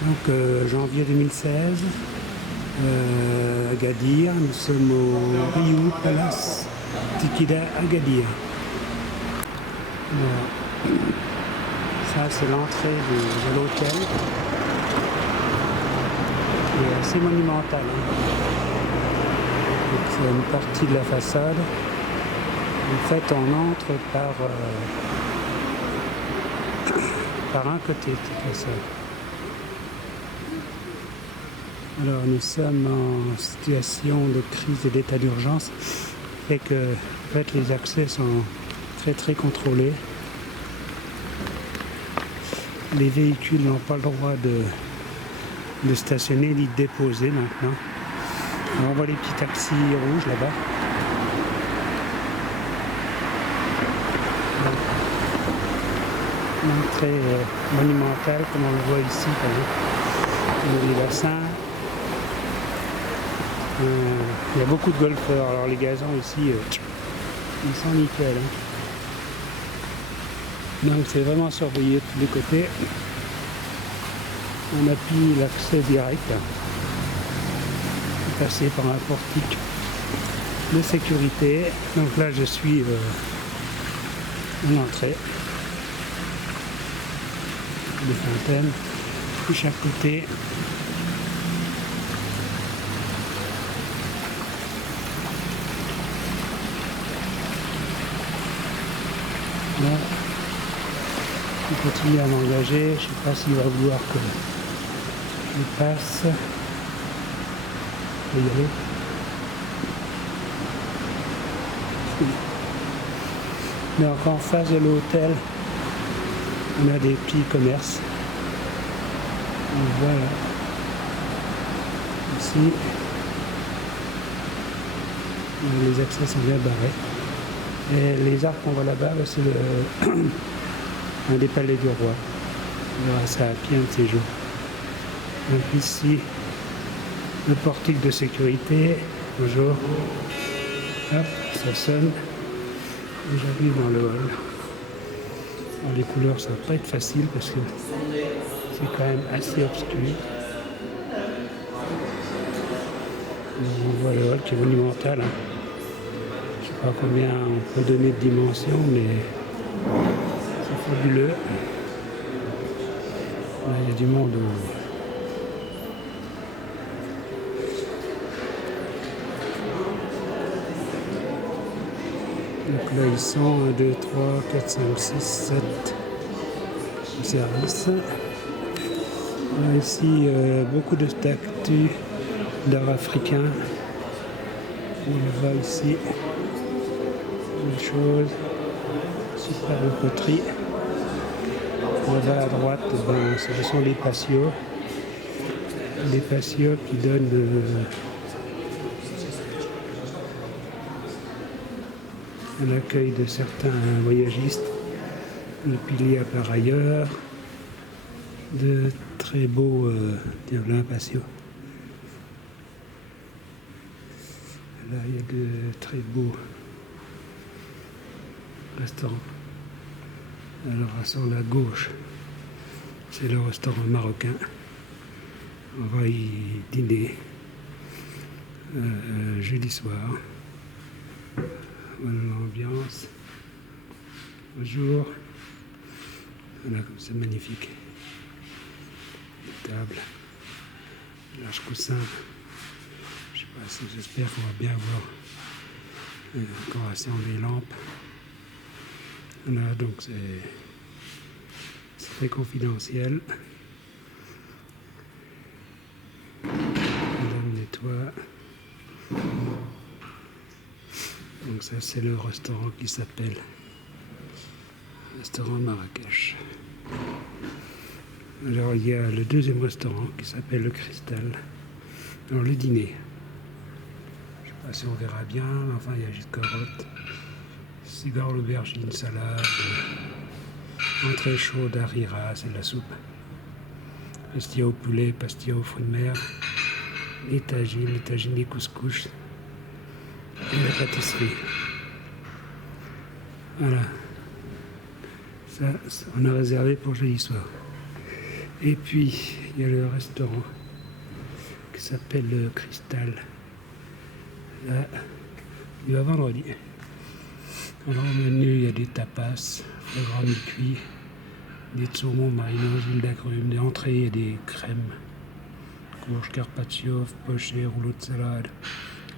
Donc janvier 2016, Agadir, nous sommes au Rio Palace Tikida Agadir. Voilà. Ça c'est l'entrée de l'hôtel, qui est assez monumental. C'est une partie de la façade. En fait on entre par un côté de la façade. Alors nous sommes en situation de crise et d'état d'urgence, fait que en fait, les accès sont très contrôlés. Les véhicules n'ont pas le droit de stationner ni de déposer maintenant. Alors, on voit les petits taxis rouges là-bas. L'entrée monumentale comme on le voit ici, par exemple, les bassins. Il y a beaucoup de golfeurs, alors les gazons ici, ils sont nickel. Donc c'est vraiment surveillé de tous les côtés. On appuie l'accès direct. On peut passer par un portique de sécurité. Donc là je suis à l'entrée. Des fontaines de chaque côté. Là, il continue à m'engager, je ne sais pas s'il va vouloir que je passe. Je vais y aller. Donc en face de l'hôtel, on a des petits commerces. Donc voilà. Ici, les accès sont bien barrés. Et les arbres qu'on voit là-bas, c'est un des palais du roi. On verra ça à pied un de ces jours. Donc ici, le portique de sécurité. Bonjour. Hop, ça sonne. Et j'arrive dans le hall. Alors, les couleurs, ça va pas être facile parce que c'est quand même assez obscur. On voit le hall qui est monumental. Je ne sais pas combien on peut donner de dimensions, mais c'est fabuleux. Là, il y a du monde. Donc là, ils sont 1, 2, 3, 4, 5, 6, 7 au service. Là, ici, beaucoup de statues d'art africain. On le voit ici. Une chose, superbe poterie. Là-bas à droite, ce sont les patios. Les patios qui donnent un accueil de certains voyagistes. Et puis il y a par ailleurs de très beaux patios. Là il y a de très beaux restaurant. Alors sur la gauche, c'est le restaurant marocain. On va y dîner jeudi soir. Voilà l'ambiance. Bonjour. Voilà comme c'est magnifique. Les tables, large coussin. Je sais pas si j'espère qu'on va bien voir la décoration des lampes. Voilà, donc c'est très confidentiel. On nettoie. Donc ça c'est le restaurant qui s'appelle Restaurant Marrakech. Alors il y a le deuxième restaurant qui s'appelle le Cristal. Alors le dîner. Je sais pas si on verra bien, mais enfin il y a juste carottes. Cigare, l'aubergine, salade, entrée chaude, harira, c'est de la soupe. Pastilla au poulet, pastilla aux fruits de mer, les tagines, les couscous et la pâtisserie. Voilà. Ça, on a réservé pour jeudi soir. Et puis, il y a le restaurant qui s'appelle le Cristal. Là, il va vendredi. Alors, au menu, il y a des tapas, foie gras mi-cuit, des saumons marinés, huile d'agrumes, des entrées, il y a des crèmes, courge, carpaccio, poché, rouleau de salade,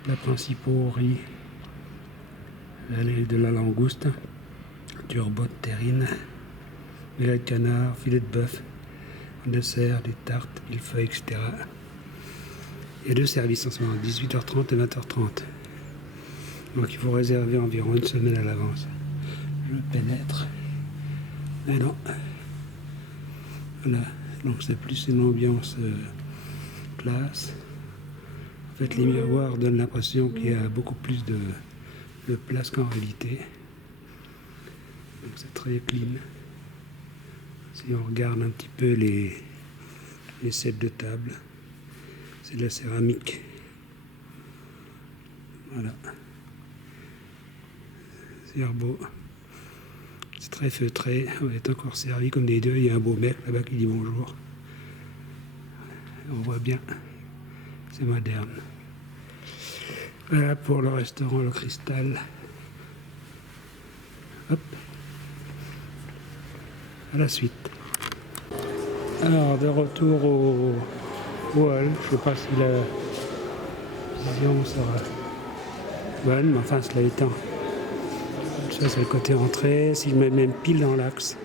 plats principaux, riz, l'aile de la langouste, turbot de terrine, filet de canard, filet de bœuf, dessert, des tartes, millefeuilles, etc. Il y a deux services en ce moment, 18h30 et 20h30. Donc il faut réserver environ une semaine à l'avance. Je pénètre. Mais non. Voilà. Donc c'est plus une ambiance classe. En fait, les miroirs donnent l'impression qu'il y a beaucoup plus de place qu'en réalité. Donc c'est très clean. Si on regarde un petit peu les sets de table, c'est de la céramique. Voilà. C'est beau. C'est très feutré. On est encore servi comme des deux. Il y a un beau mec là-bas qui dit bonjour. On voit bien. C'est moderne. Voilà pour le restaurant Le Cristal. Hop. À la suite. Alors, de retour au hall. Je ne sais pas si la vision sera bonne, mais enfin, cela étant. Ça, c'est le côté entrée. Si je mets même pile dans l'axe,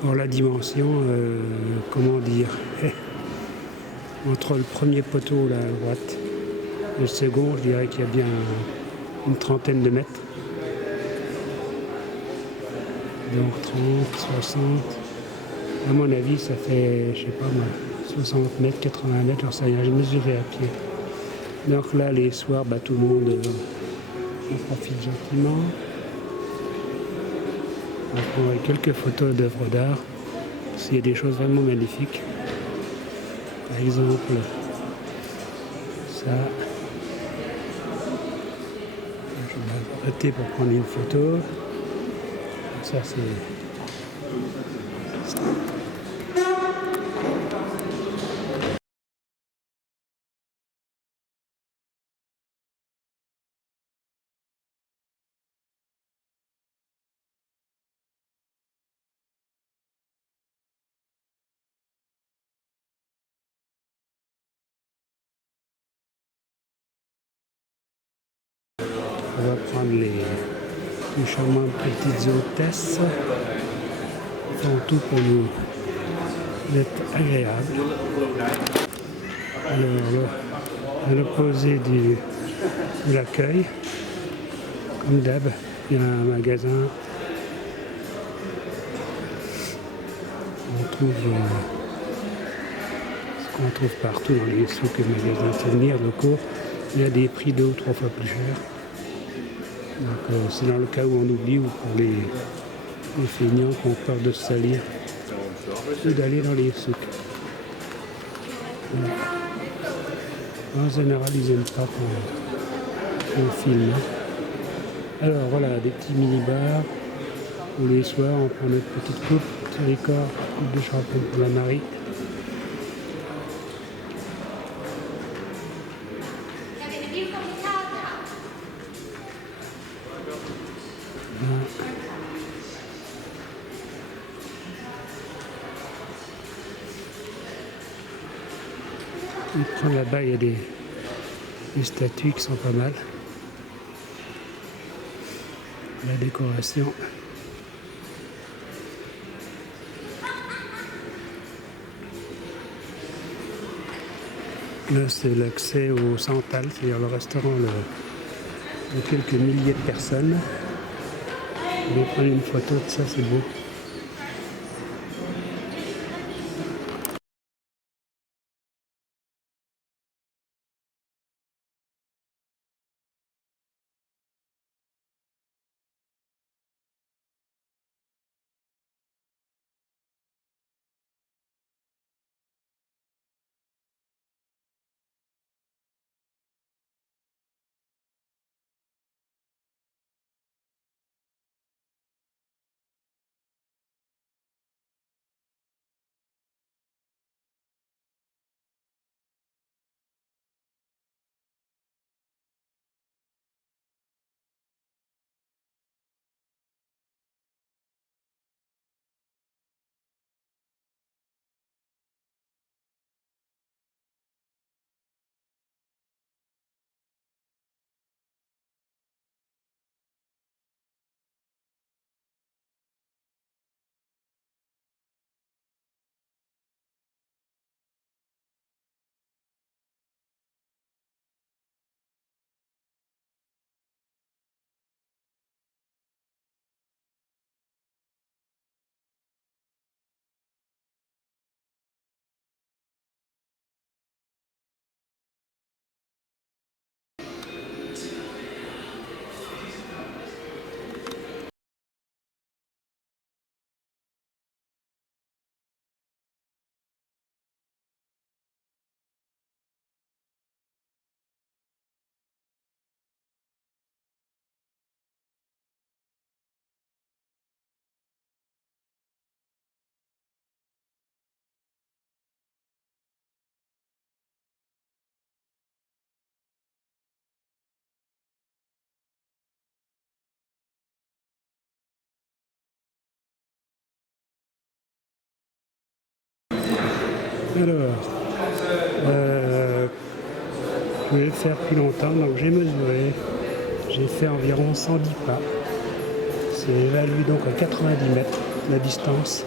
pour la dimension, comment dire, entre le premier poteau là, à droite et le second, je dirais qu'il y a bien une trentaine de mètres. Donc 30, 60. À mon avis, ça fait, je sais pas moi, 60 mètres, 80 mètres, j'en sais rien, j'ai mesuré à pied. Donc là, les soirs, tout le monde en profite gentiment. On prendrait quelques photos d'œuvres d'art, s'il y a des choses vraiment magnifiques. Par exemple, ça. Je vais m'arrêter pour prendre une photo. Ça, c'est ça. On va prendre les charmantes petites hôtesses qui font tout pour nous être agréables. Alors, à l'opposé de l'accueil, comme d'hab, il y a un magasin. On trouve ce qu'on trouve partout dans les souks et magasins souvenirs locaux. Il y a des prix 2 ou 3 fois plus chers. Donc c'est dans le cas où on oublie ou pour les feignants qui ont peur de se salir ou d'aller dans les souks. Voilà. En général, ils n'aiment pas qu'on filme. Alors voilà, des petits mini-bars où les soirs on prend notre petite coupe, petit ricard, coupe de champagne pour la Marie. Et puis là-bas, il y a des statues qui sont pas mal. La décoration. Là, c'est l'accès au Santal, c'est-à-dire le restaurant de quelques milliers de personnes. On va prendre une photo de ça, c'est beau. Alors, je vais le faire plus longtemps, donc j'ai mesuré. J'ai fait environ 110 pas. C'est évalué donc à 90 mètres la distance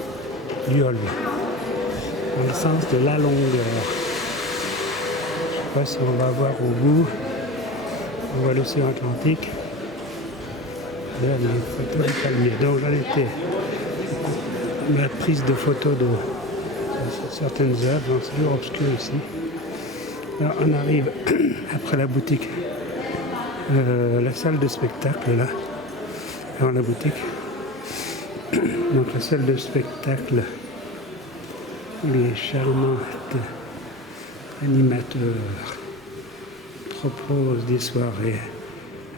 du hall, dans le sens de la longueur. Je ne sais pas si on va voir au bout. On voit l'océan Atlantique. Là, il y a une photo du palmier. Donc j'en étais la prise de photos de certaines œuvres. Donc c'est toujours obscur ici. Alors on arrive après la boutique. La salle de spectacle là. Avant la boutique. Donc la salle de spectacle. Les charmantes animateurs proposent des soirées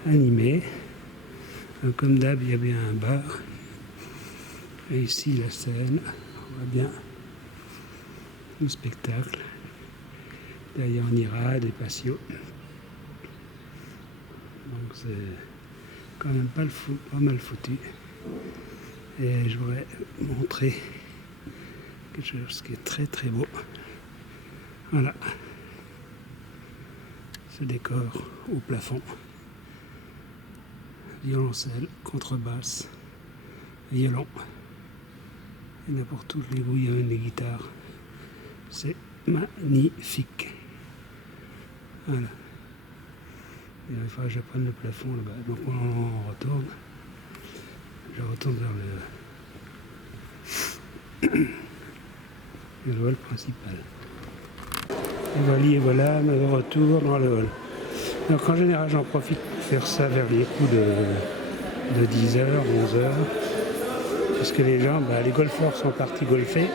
animées. Comme d'hab, il y a bien un bar. Et ici, la scène, on voit bien le spectacle. Derrière, on ira, des patios. Donc c'est quand même pas mal foutu. Et je voudrais montrer quelque chose qui est très très beau. Voilà. Ce décor au plafond. Violoncelle, contrebasse, violon. Il y en a pour tous les goûts, il y a même des guitares. C'est magnifique. Voilà. Et il faudra que je prenne le plafond là-bas. Donc on retourne. Je retourne vers le hall principal. Et voilà, me retour dans le hall. Donc en général, j'en profite pour faire ça vers les coups de 10h, 11h. Parce que les gens, les golfeurs sont partis golfer,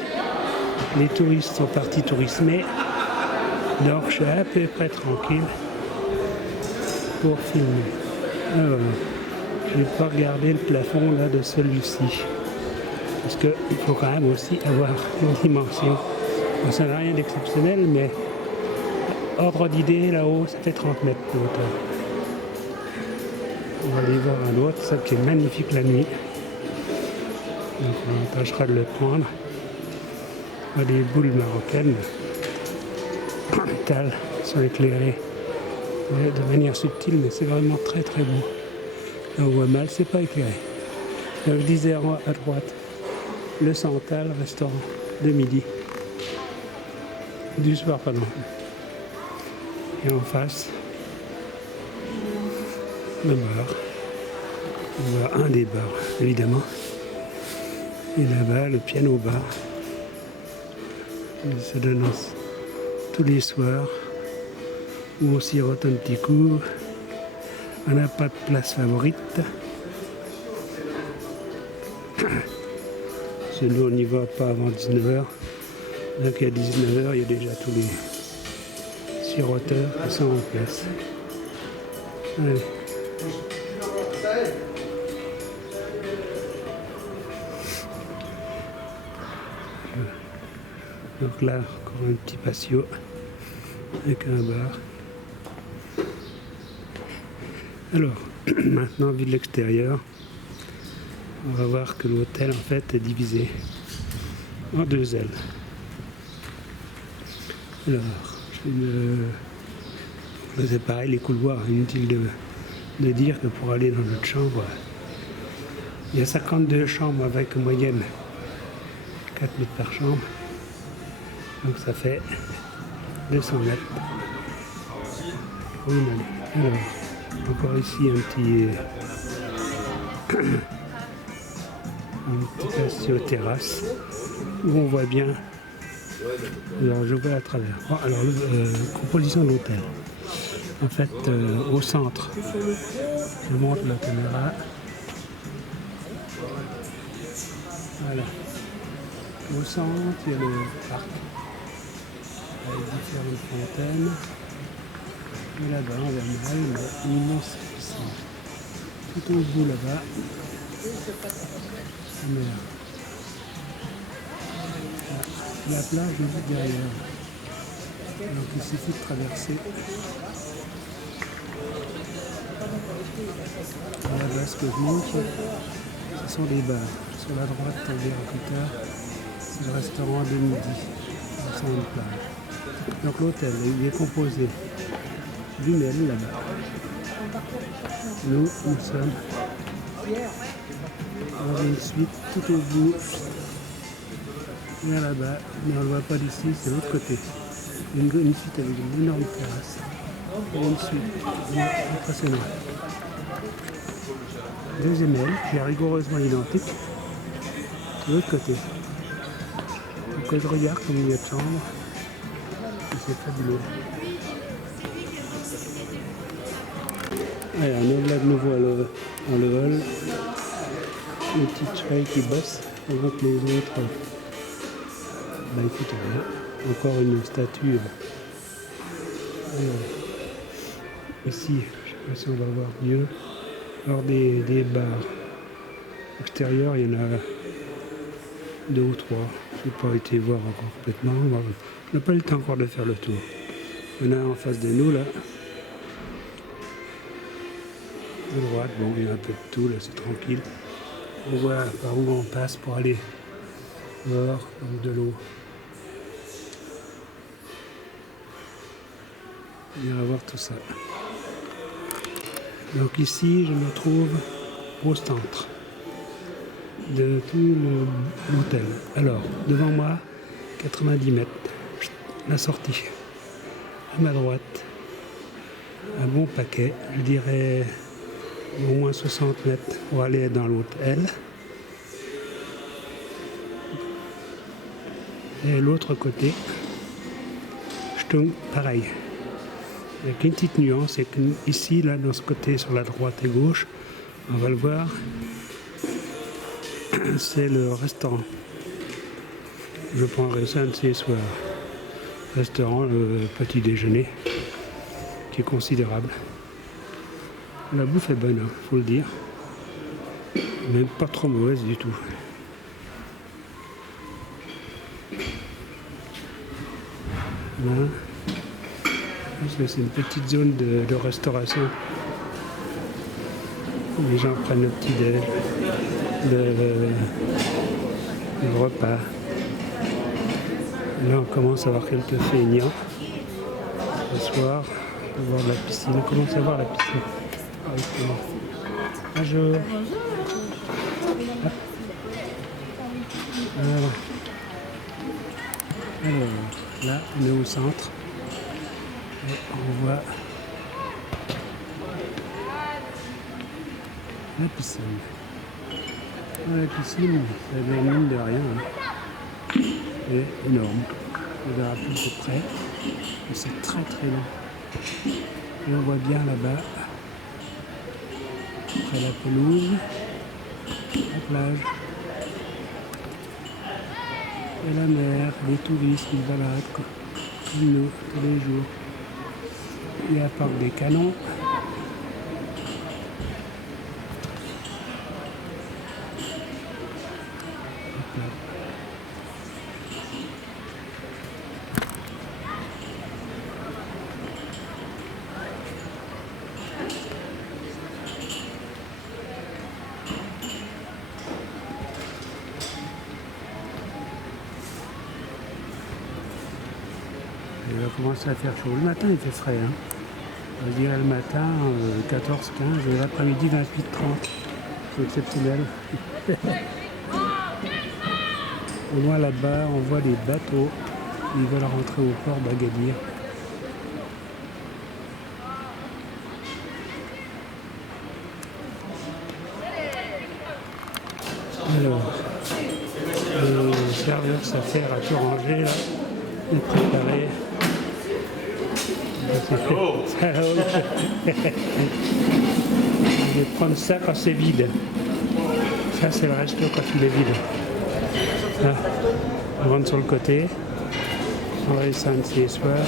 les touristes sont partis tourismer. Donc je suis à peu près tranquille pour filmer. Alors, je ne vais pas regarder le plafond là de celui-ci. Parce qu'il faut quand même aussi avoir une dimension. Bon, ça n'a rien d'exceptionnel, mais ordre d'idée, là-haut, ça fait 30 mètres de hauteur. On va aller voir un autre, ça qui est magnifique la nuit. Donc on tâchera de le prendre. On a des boules marocaines. Les étals sont éclairées de manière subtile, mais c'est vraiment très très beau. Là on voit mal, c'est pas éclairé. Donc, je disais à droite, le Santal, restaurant de midi. Du soir, pardon. Et en face, le bar. On voit un des bars, évidemment. Et là-bas, le piano bar. Et ça donne tous les soirs où on sirote un petit coup. On n'a pas de place favorite. Nous, on n'y va pas avant 19h. Donc à 19h, il y a déjà tous les siroteurs qui sont en place. Allez. Donc là, encore un petit patio avec un bar. Alors, maintenant, vu de l'extérieur, on va voir que l'hôtel, en fait, est divisé en deux ailes. Alors, c'est pareil, les couloirs, inutile de dire que pour aller dans notre chambre, il y a 52 chambres avec moyenne 4 mètres par chambre. Donc ça fait 200 mètres. Oui, alors, encore ici un petit patio terrasse où on voit bien. Alors je vois à travers. Bon, alors, composition de l'hôtel. En fait, au centre, je montre la caméra. Voilà. Au centre, il y a le parc avec différentes fontaines. Et là-bas, on va mal, une immense piscine. Tout au bout là-bas, la mer. La plage est juste derrière. Donc il suffit de traverser. Là-bas, ce que je montre, ce sont des bars. Sur la droite, on verra plus tard, c'est le restaurant de midi. sur une plage. Donc l'hôtel, il est composé d'une aile là-bas. Nous sommes dans une suite tout au bout. Bien là-bas, mais on ne le voit pas d'ici, c'est l'autre côté. Une suite avec une énorme terrasse. Et une suite impressionnante. Deuxième aile, qui est rigoureusement identique. De l'autre côté. Donc quand je regarde comme il y a de chambre, c'est fabuleux. Allez, on est là de nouveau dans le hall. Les petites chevilles qui bossent avant que les autres. Bah écoute, encore une statue. Ici, je sais pas si on va voir mieux. Alors des bars extérieurs, il y en a 2 ou 3. Je n'ai pas été voir encore complètement. On n'a pas eu le temps encore de faire le tour. Il y en a un en face de nous là. De droite, bon, il y a un peu de tout là, c'est tranquille. On voit par où on passe pour aller dehors, donc de l'eau. On ira voir tout ça. Donc ici, je me trouve au centre de tout l'hôtel. Alors, devant moi, 90 mètres, la sortie. À ma droite, un bon paquet, je dirais au moins 60 mètres pour aller dans l'autre aile. Et l'autre côté, pareil. Avec une petite nuance, c'est qu'ici, là, dans ce côté, sur la droite et gauche, on va le voir, c'est le restaurant. Je prendrai ça un de ces soirs. Restaurant, le petit déjeuner, qui est considérable. La bouffe est bonne, hein, faut le dire. Mais pas trop mauvaise du tout. Là. Parce que c'est une petite zone de restauration. Les gens prennent le petit déj, le repas. Là, on commence à voir quelques feignants. Ce soir, on va voir la piscine. On commence à voir la piscine. Bonjour. Voilà. Alors, là, on est au centre. Et on voit la piscine. La piscine, c'est la mine de rien. Hein. C'est énorme. On verra plus de près. Et c'est très très long. Et on voit bien là-bas, après la pelouse, la plage. Et la mer, les touristes qui se baladent comme nous tous les jours. Il y a un parc des canons. Il va commencer à faire chaud. Le matin, il fait frais. Hein. Je dirais le matin, 14-15, et l'après-midi, 28-30. C'est exceptionnel. Au loin là-bas, on voit des bateaux. Ils veulent rentrer au port d'Agadir. Alors, le serveur s'affaire à tout ranger là, et préparer. Je vais prendre ça quand c'est vide. Ça, c'est le resto quand il est vide. Là, on rentre sur le côté. On va laisser un de ces soirs.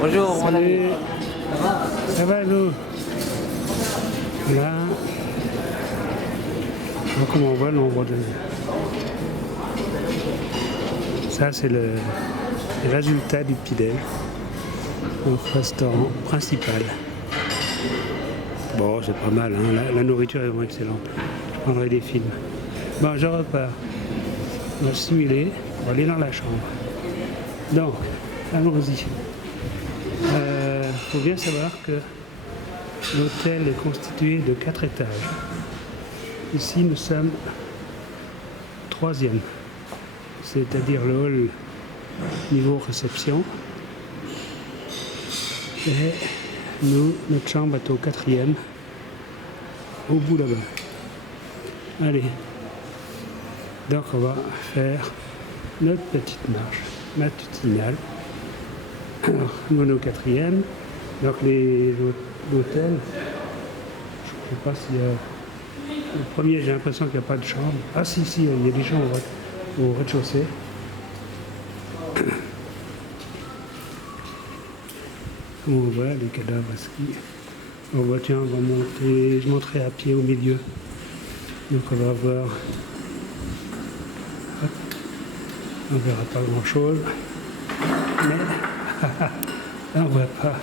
Bonjour, Salut. Ça va, nous? Là, comme on voit le nombre de... Ça, c'est le résultat du petit-déj. Notre restaurant principal. Bon, c'est pas mal, hein. La nourriture est vraiment excellente. Je prendrai des films. Bon, je repars. On va simuler. On va aller dans la chambre. Donc, allons-y. Il faut bien savoir que l'hôtel est constitué de 4 étages. Ici, nous sommes au 3e, c'est-à-dire le hall niveau réception. Et notre chambre est au 4e, au bout là-bas. Allez, donc on va faire notre petite marche matutinale. Alors, nous on est au 4e, donc l'hôtel, je ne sais pas s'il y a... Le premier, j'ai l'impression qu'il n'y a pas de chambre. Ah si, il y a des chambres au rez-de-chaussée. On voit les cadavres à ski. On voit, tiens, on va monter, je monterai à pied au milieu. Donc on va voir. Hop. On verra pas grand chose. Mais là on voit pas.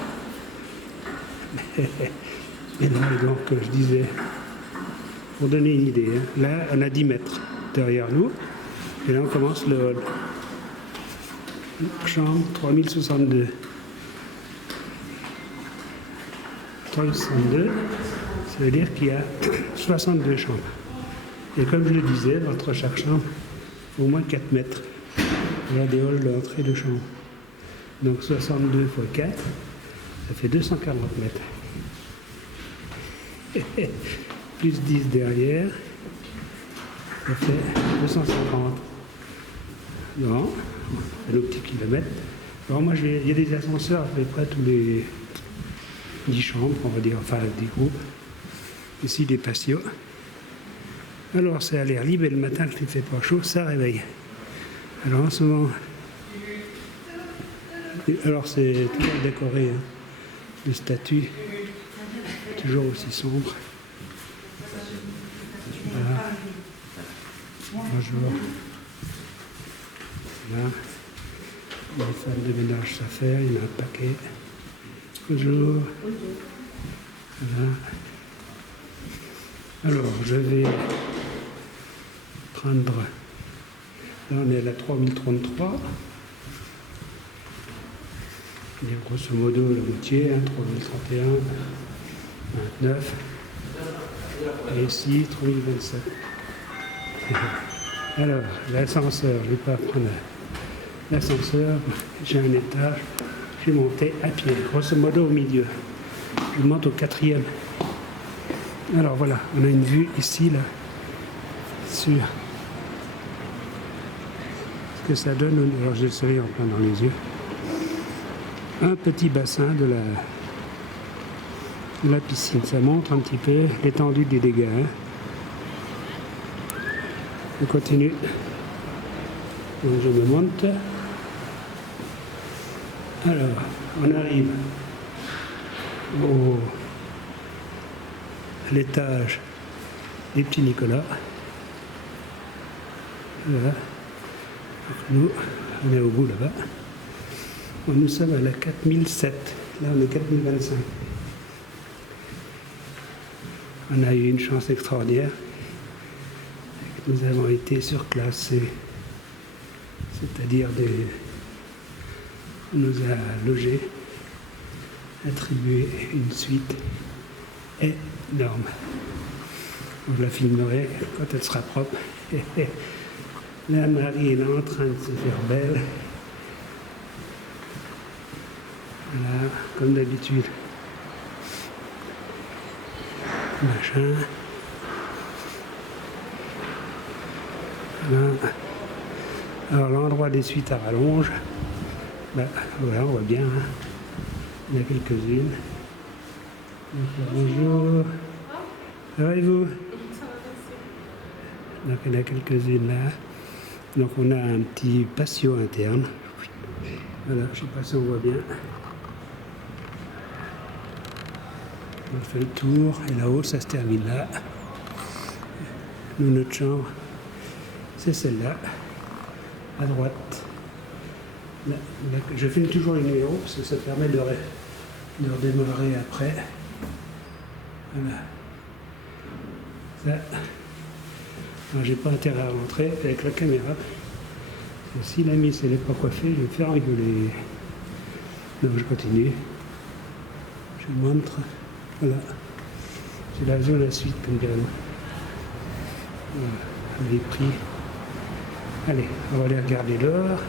Et là donc je disais, pour donner une idée, hein, là on a 10 mètres derrière nous. Et là on commence le hall. Chambre 3062. 362, ça veut dire qu'il y a 62 chambres. Et comme je le disais, entre chaque chambre, au moins 4 mètres. Il y a des halls d'entrée de chambre. Donc 62 x 4, ça fait 240 mètres. Plus 10 derrière, ça fait 250. Non, ça fait nos petits kilomètres. Alors moi, il y a des ascenseurs à peu près tous les 10 chambres, on va dire, enfin des groupes. Ici, des patios. Alors, c'est à l'air libre et le matin, quand il ne fait pas chaud, ça réveille. Alors, en ce moment... Alors, c'est toujours décoré, hein. Les statues, toujours aussi sombres. Voilà. Bonjour. Là, les femmes de ménage à faire, il y en a un paquet. Bonjour. Voilà. Alors, je vais prendre... Là, on est à la 3033. Il y a grosso modo la moitié, hein, 3031, 29. Et ici, 3027. Alors, l'ascenseur, je ne vais pas prendre l'ascenseur. J'ai un étage. Je vais monter à pied, grosso modo au milieu. Je monte au 4e. Alors voilà, on a une vue ici, là, sur ce que ça donne. Alors j'ai le soleil en plein dans les yeux. Un petit bassin de la piscine. Ça montre un petit peu l'étendue des dégâts. Hein. On continue. Donc je me monte. Alors, on arrive à l'étage des petits Nicolas. Voilà. Donc nous, on est au bout là-bas. Nous sommes à la 4007. Là, on est 4025. On a eu une chance extraordinaire. Nous avons été surclassés. C'est-à-dire on nous a logés, attribué une suite énorme. Je la filmerai quand elle sera propre. La marine est en train de se faire belle. Voilà, comme d'habitude. Machin. Voilà. Alors l'endroit des suites à rallonge. Ben, voilà, on voit bien. Hein. Il y en a quelques-unes. Bonjour. Ça va et vous? Donc il y en a quelques-unes là. Donc on a un petit patio interne. Voilà, je ne sais pas si on voit bien. On fait le tour et là-haut ça se termine là. Nous, notre chambre, c'est celle-là, à droite. Là, je filme toujours les numéros parce que ça permet de redémarrer après. Voilà. Ça. Alors, j'ai pas intérêt à rentrer avec la caméra. Et si l'ami ne s'est pas coiffé, je vais me faire rigoler. Donc je continue. Je vous montre. Voilà. C'est la zone à suite, comme dirait l'autre. Voilà. Les prix. Allez, on va aller regarder l'or.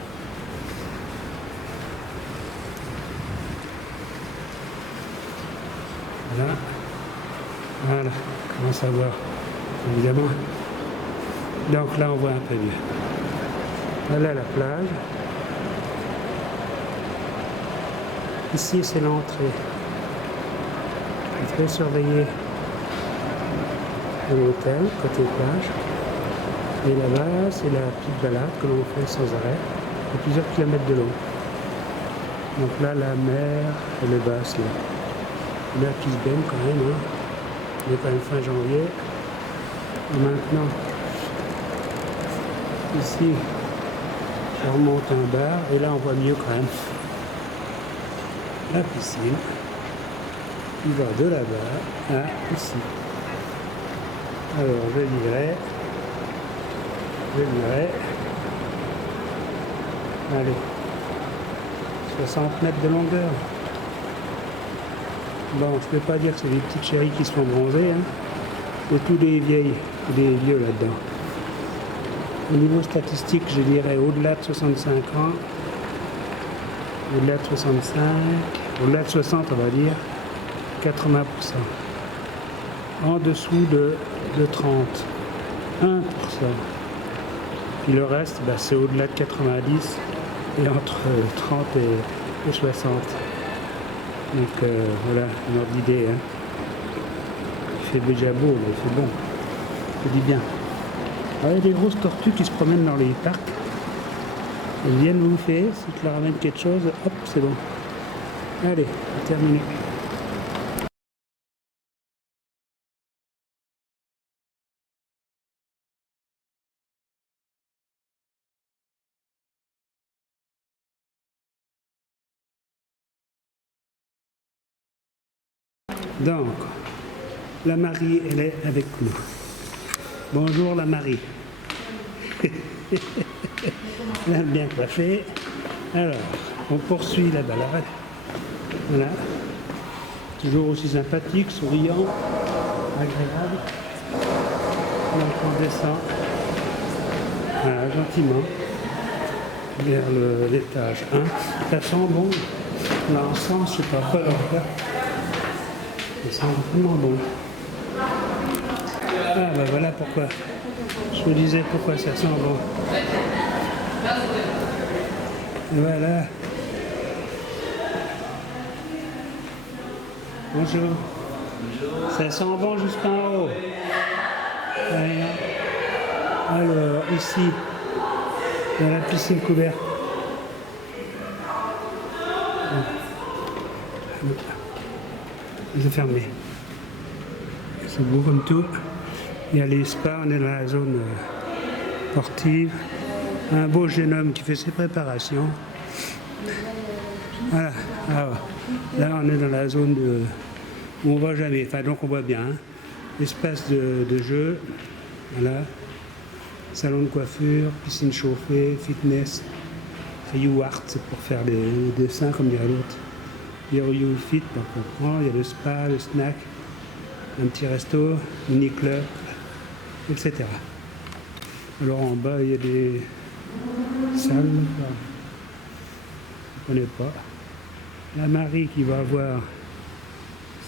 Voilà. Voilà. On commence à voir, évidemment. Donc là, on voit un peu mieux. Voilà la plage. Ici, c'est l'entrée. Il faut surveiller l'hôtel, côté plage. Et là-bas, c'est la petite balade que l'on fait sans arrêt, à plusieurs kilomètres de long. Donc là, la mer, elle est basse là. Là, qui se baigne quand même, hein. On est quand même fin janvier. Et maintenant, ici, je remonte un bar, et là, on voit mieux quand même. La piscine, qui va de là-bas à ici. Alors, je dirais, allez, 60 mètres de longueur. Bon, je ne peux pas dire que c'est des petites chéries qui se font bronzer, hein. C'est tous des vieilles, des vieux là-dedans. Au niveau statistique, je dirais au-delà de 65 ans, au-delà de 65, au-delà de 60 on va dire, 80%. En dessous de 30, 1%. Puis le reste, bah, c'est au-delà de 90 et entre 30 et 60. Donc voilà, une ordre d'idée. Hein. Il fait déjà beau, mais il fait bon. Il dit bien. Alors, il y a des grosses tortues qui se promènent dans les parcs. Elles viennent bouffer. Si tu leur ramènes quelque chose, hop, c'est bon. Allez, terminé. Donc, la Marie, elle est avec nous. Bonjour la Marie. Elle a bien coiffé. Alors, on poursuit la balade. Voilà. Toujours aussi sympathique, souriant, agréable. Donc on descend voilà, gentiment vers l'étage 1. Ça sent bon. L'encens, je ne sais pas l'heure. Ça sent vraiment bon. Ah bah voilà pourquoi. Je vous disais pourquoi ça sent bon. Voilà. Bonjour. Ça sent bon jusqu'en haut. Voilà. Alors, ici, dans la piscine couverte. C'est fermé. C'est beau comme tout. Il y a les spas, on est dans la zone sportive. Un beau jeune homme qui fait ses préparations. Voilà. Alors, là, on est dans la zone où on ne voit jamais. Enfin, donc on voit bien. Hein. Espace de jeu. Voilà. Salon de coiffure, piscine chauffée, fitness. YouArt, c'est pour faire des dessins comme dirait l'autre. Il y a YouFit, donc on prend. Il y a le spa, le snack, un petit resto, mini-club, etc. Alors en bas, il y a des salles. Je ne connais pas. La Marie qui va voir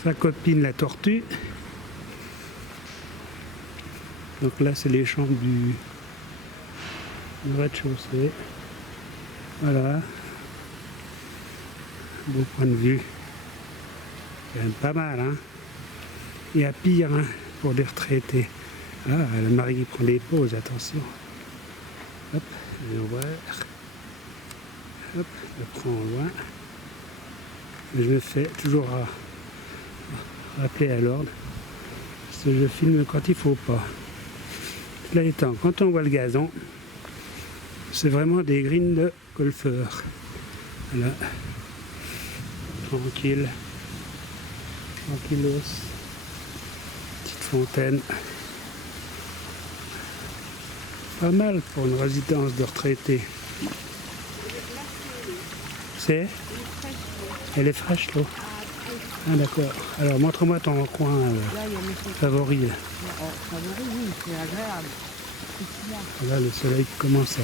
sa copine la tortue. Donc là, c'est les chambres du rez-de-chaussée. Voilà. Beau point de vue. C'est quand même pas mal, hein. Il y a pire, hein, pour les retraités. Ah, la Marie qui prend des pauses, attention. Hop, je vais voir. Hop, je prends au loin. Je me fais toujours rappeler à l'ordre. Parce que je filme quand il ne faut pas. Là étant, quand on voit le gazon, c'est vraiment des greens de golfeurs. Voilà. Tranquille. Tranquillos. fontaine. Pas mal pour une résidence de retraité. C'est? Elle est fraîche l'eau. Ah d'accord. Alors montre-moi ton coin favori. Favori, oui, c'est agréable. Là le soleil commence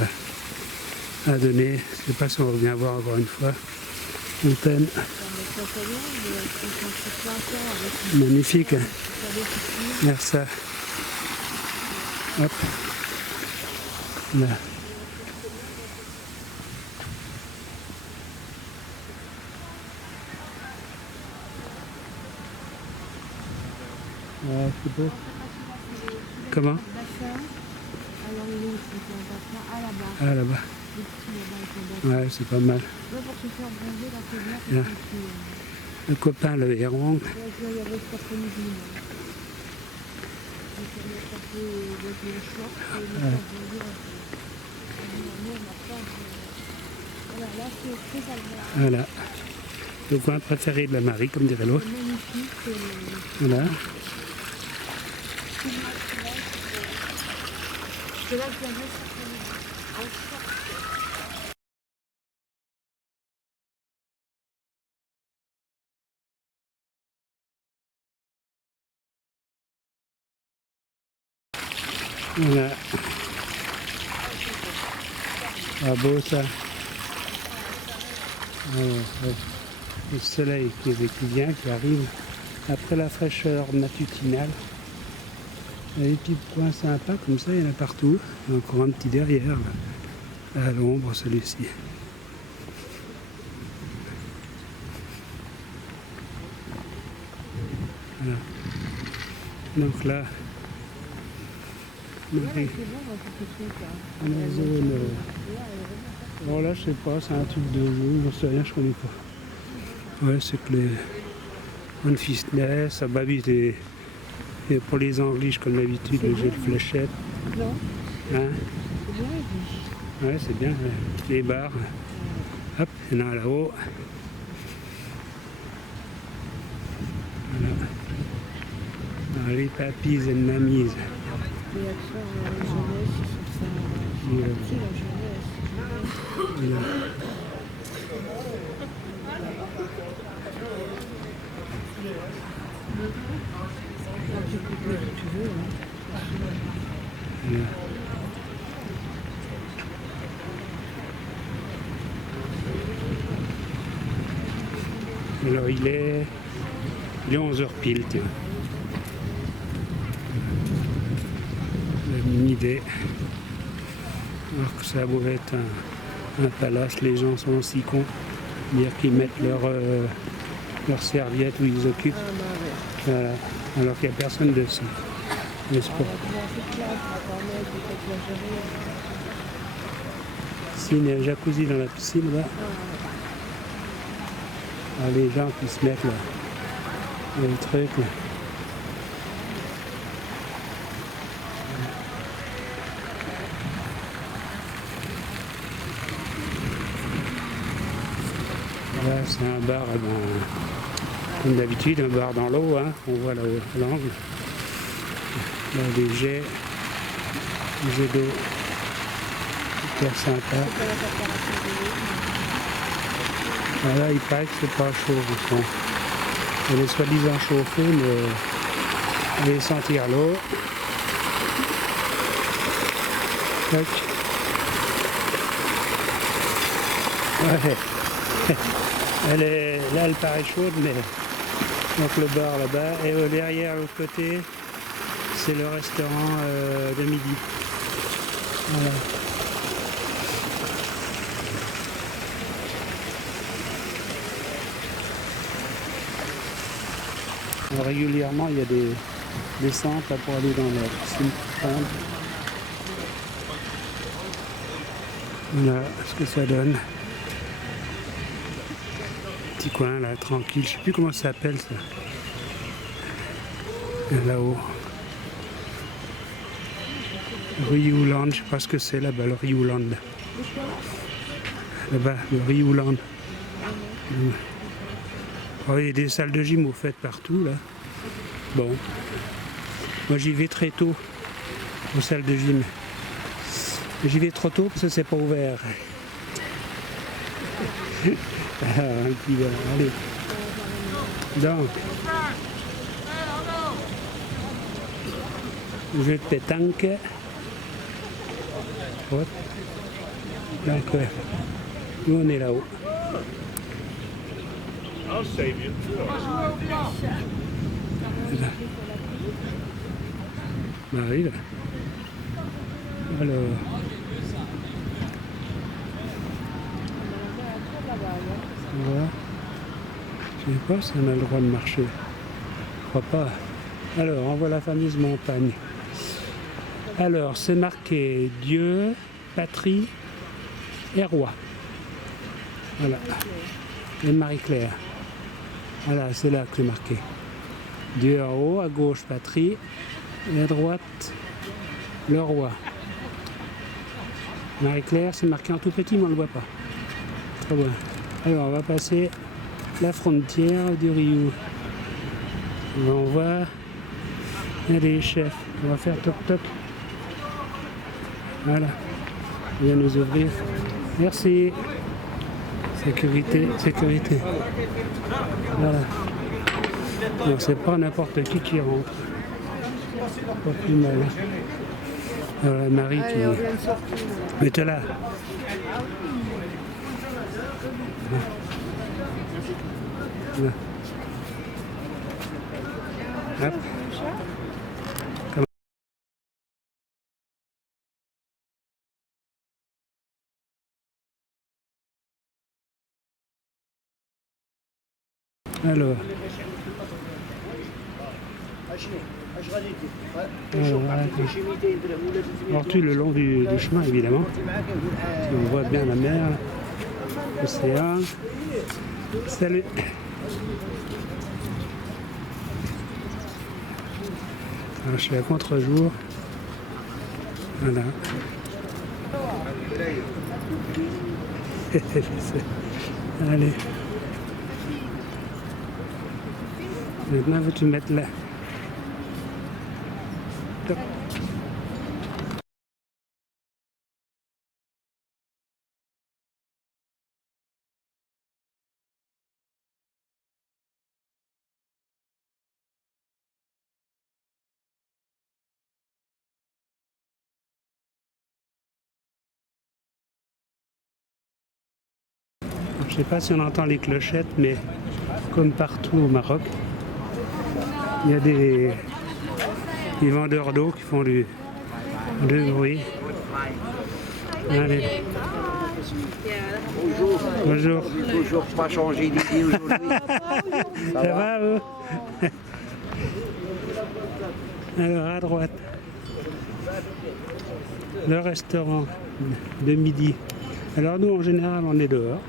à donner. Je sais pas si on va bien voir encore une fois. Fontaine. Magnifique. Hein. Merci. Hop. Là. Ouais, c'est beau. Comment? Ah là-bas. Ouais, c'est pas mal. Bien. Le copain, le héron. Voilà. Le coin préféré de la Marie, comme dirait l'autre. Voilà. Voilà. Ah beau ça. Le soleil qui vient, qui arrive après la fraîcheur matutinale. Il y a des petits coins sympas comme ça, il y en a partout. Il y a encore un petit derrière, là, à l'ombre celui-ci. Voilà. Donc là, on est dans la zone. Bon là je sais pas, c'est un truc de jeu, j'en sais rien, je connais pas. Ouais, c'est que les One Fitness, ça bavise et pour les angliches comme d'habitude, le jeu de fléchettes. Non. Hein? Ouais, c'est bien. Les bars. Hop, il y en a un là-haut. Voilà. Alors, les papis et mamies. Les acteurs jeunesse, ils sont ça. C'est la jeunesse. Voilà. Tu peux couper où tu veux. Voilà. Alors il est 11h pile, tiens. Une idée. Alors que ça pouvait être un palace, les gens sont aussi cons. Dire qu'ils mettent leur serviette où ils occupent. Voilà. Alors qu'il n'y a personne dessus. N'est-ce pas? Ici, il y a un jacuzzi dans la piscine là. Alors, les gens qui se mettent là. Le truc là. Là, c'est un bar, comme d'habitude, un bar dans l'eau, hein. On voit là à l'angle. Là, des jets d'eau. Super sympa. Voilà, il paraît que c'est pas chaud, au fond. Elle est soi-disant chauffée, mais on va sentir l'eau. Tac. Ouais. Là, elle paraît chaude, mais donc le bar là-bas. Et derrière, l'autre côté, c'est le restaurant de midi. Voilà. Alors, régulièrement, il y a des descentes là, pour aller dans la piscine profonde. Voilà ce que ça donne. Petit coin là, tranquille. Je sais plus comment ça s'appelle ça. Là-haut. Riouland, je sais pas ce que c'est là-bas, le Riouland. Là-bas, le Riouland. Oh, il y a des salles de gym au fait partout là. Bon. Moi j'y vais très tôt aux salles de gym. J'y vais trop tôt parce que c'est pas ouvert. Alors, un petit verre, allez. Donc, jeu de pétanque. Hop. Donc, nous on est là-haut. I'll save you. Là. Bah oui, là. Alors. Voilà. Je ne sais pas si on a le droit de marcher. Je crois pas. Alors, on voit la fameuse montagne. Alors, c'est marqué Dieu, patrie et roi. Voilà. Et Marie-Claire. Voilà, c'est là que c'est marqué. Dieu en haut, à gauche, patrie, et à droite, le roi. Marie-Claire, c'est marqué en tout petit, mais on ne le voit pas. Très bien. Alors, on va passer la frontière du Rio. On va... Allez, chef, on va faire toc-toc. Voilà. Il vient nous ouvrir. Merci. Sécurité, sécurité. Voilà. Donc c'est pas n'importe qui rentre. Pas plus mal. Alors, Marie qui... Allez, on vient de sortir. Mets-toi là. Là. Hop. Alors, alors tout le long du chemin évidemment, on voit bien la mer, l'océan. Salut. Alors, je suis à contre-jour. Voilà. Allez. Maintenant, veux-tu mettre là? Top. Je ne sais pas si on entend les clochettes, mais comme partout au Maroc, il y a des vendeurs d'eau qui font du bruit. Allez. Bonjour. Bonjour. Toujours pas changé d'idée aujourd'hui. Ça va, vous? Alors, à droite, le restaurant de midi. Alors, nous, en général, on est dehors.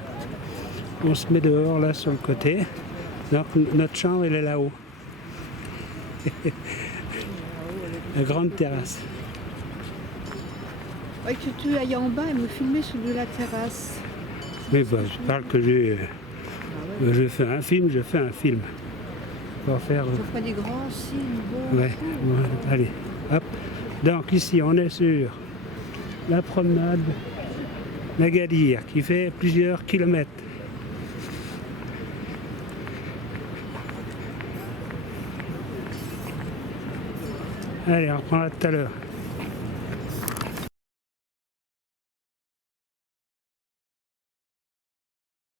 On se met dehors, là, sur le côté. Donc, notre chambre, elle est là-haut. La grande terrasse. Ouais, que tu ailles en bas et me filmer sur de la terrasse. Mais bah, je parle que je fais un film, je fais un film. Pour faire... Ça fera des grands signes. Bon. Ouais, ouais, allez, hop. Donc ici, on est sur la promenade Nagadir, qui fait plusieurs kilomètres. Allez, on reprendra tout à l'heure.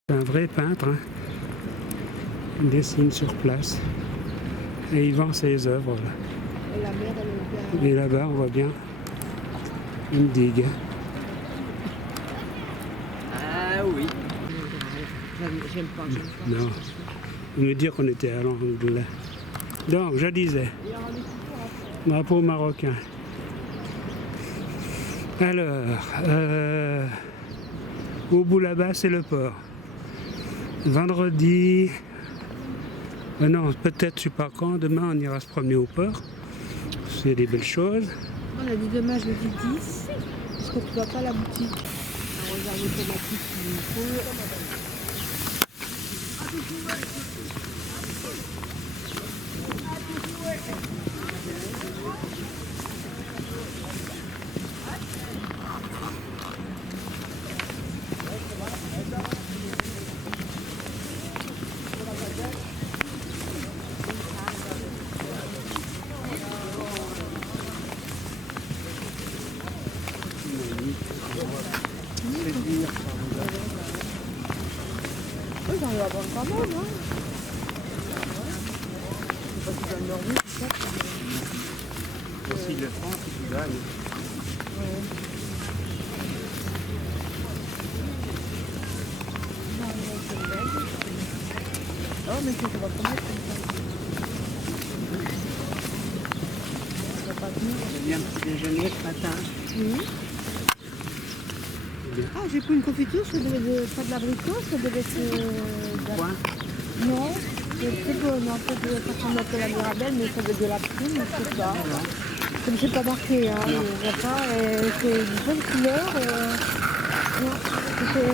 C'est un vrai peintre, hein. Il dessine sur place et il vend ses œuvres. Là. Et la mer, elle est bien. Et là-bas, on voit bien une digue. Ah oui. J'aime pas. Non, il me dire qu'on était à l'Angoula. Donc, je disais, drapeau marocain. Alors, au bout là-bas, c'est le port. Vendredi, non, peut-être, je sais pas quand, demain, on ira se promener au port. C'est des belles choses. On a dit demain, je dis 10. Parce que tu vois pas la boutique. On regarde automatique s'il faut. endormi, c'est ça. S'ils le font, ils gagnent. Oh, mais ça va pas mettre comme ça. Ça va pas tenir. J'ai bien un petit déjeuner ce matin. Ah, j'ai pris une confiture, ça devait être pas de l'abricot, ça devait être... Quoi? Non, c'est bon, en fait, je ne sais pas qu'on appelle la mirabelle, mais ça devait être de la prime, je sais pas. Comme c'est pas marqué, hein, je vois pas, c'est une bonne couleur. Non, c'est bon,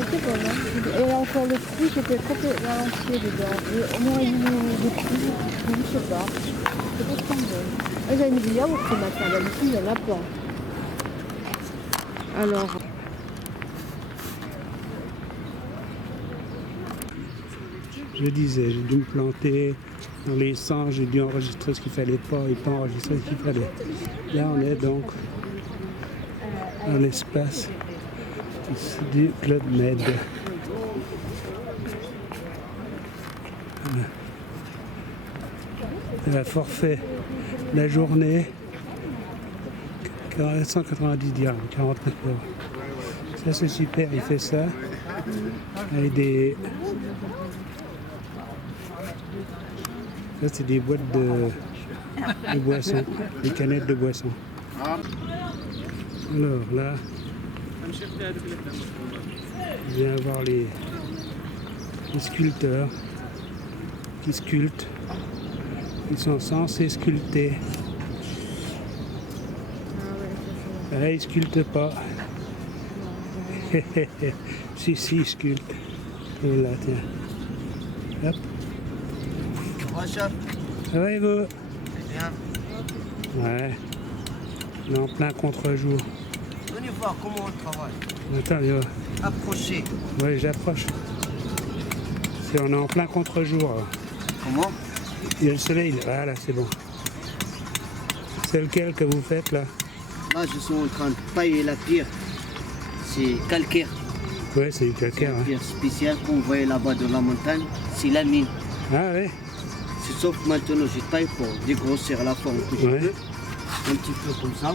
hein. Et encore le fruit, c'était complètement entier dedans. Et on aurait mis des fruits, je sais pas. C'est pas trop bon. J'avais mis du yaourt ce matin, d'habitude, il n'y en a pas. Alors... Je disais, j'ai dû me planter dans les sens, j'ai dû enregistrer ce qu'il fallait pas et pas enregistrer ce qu'il fallait. Là, on est donc dans l'espace du Club Med. Voilà. Forfait la journée, 190 dirhams, 49 €. Ça c'est super, il fait ça avec des... Ça c'est des boîtes de boissons, des canettes de boissons. Alors là, on vient voir les sculpteurs qui sculptent. Ils sont censés sculpter. Là, ils sculptent pas. Si, ils sculptent. Et là, tiens. Hop. Bonjour. Ça va, et vous? Bien. Ouais. On est en plein contre-jour. Venez voir comment on travaille. Attends, viens. Approchez. Ouais, j'approche. On est en plein contre-jour. Là. Comment? Il y a le soleil. Voilà, c'est bon. C'est lequel que vous faites là? Là, je suis en train de tailler la pierre. C'est calcaire. Ouais, c'est du calcaire. Une pierre spéciale qu'on voyait là-bas dans la montagne. C'est la mine. Ah ouais. C'est sauf que maintenant, je taille pour dégrossir la forme que je Ouais. veux. Un petit peu comme ça.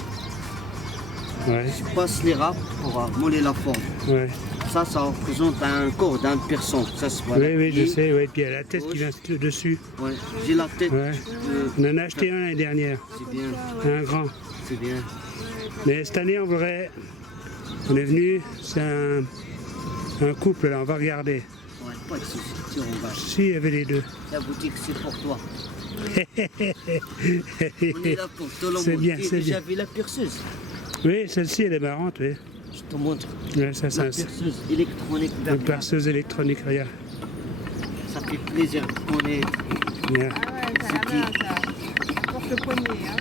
Ouais. Je passe les râpes pour moller la forme. Ouais. Ça représente un corps d'une personne. Ça se voit. Oui, je sais. Ouais. Puis il y a la tête qui vient dessus. Ouais. J'ai la tête. Ouais. On en a acheté un l'année dernière. C'est bien. Un grand. C'est bien. Mais cette année, on voudrait. On est venu. C'est un couple là. On va regarder. Ouais, pas de soucis. Tiens, on va. Si, il y avait les deux. La boutique, c'est pour toi. On est là pour tout le monde. C'est bien, Et c'est bien. J'avais la perceuse. Oui, celle-ci, elle est marrante, oui. Je te montre. Ouais, ça, La ça, perceuse électronique. une Bernard. perceuse électronique, regarde. Ça fait plaisir qu'on est. Regarde. Ah ouais, ça a bien, ça. Porte le poignet, hein.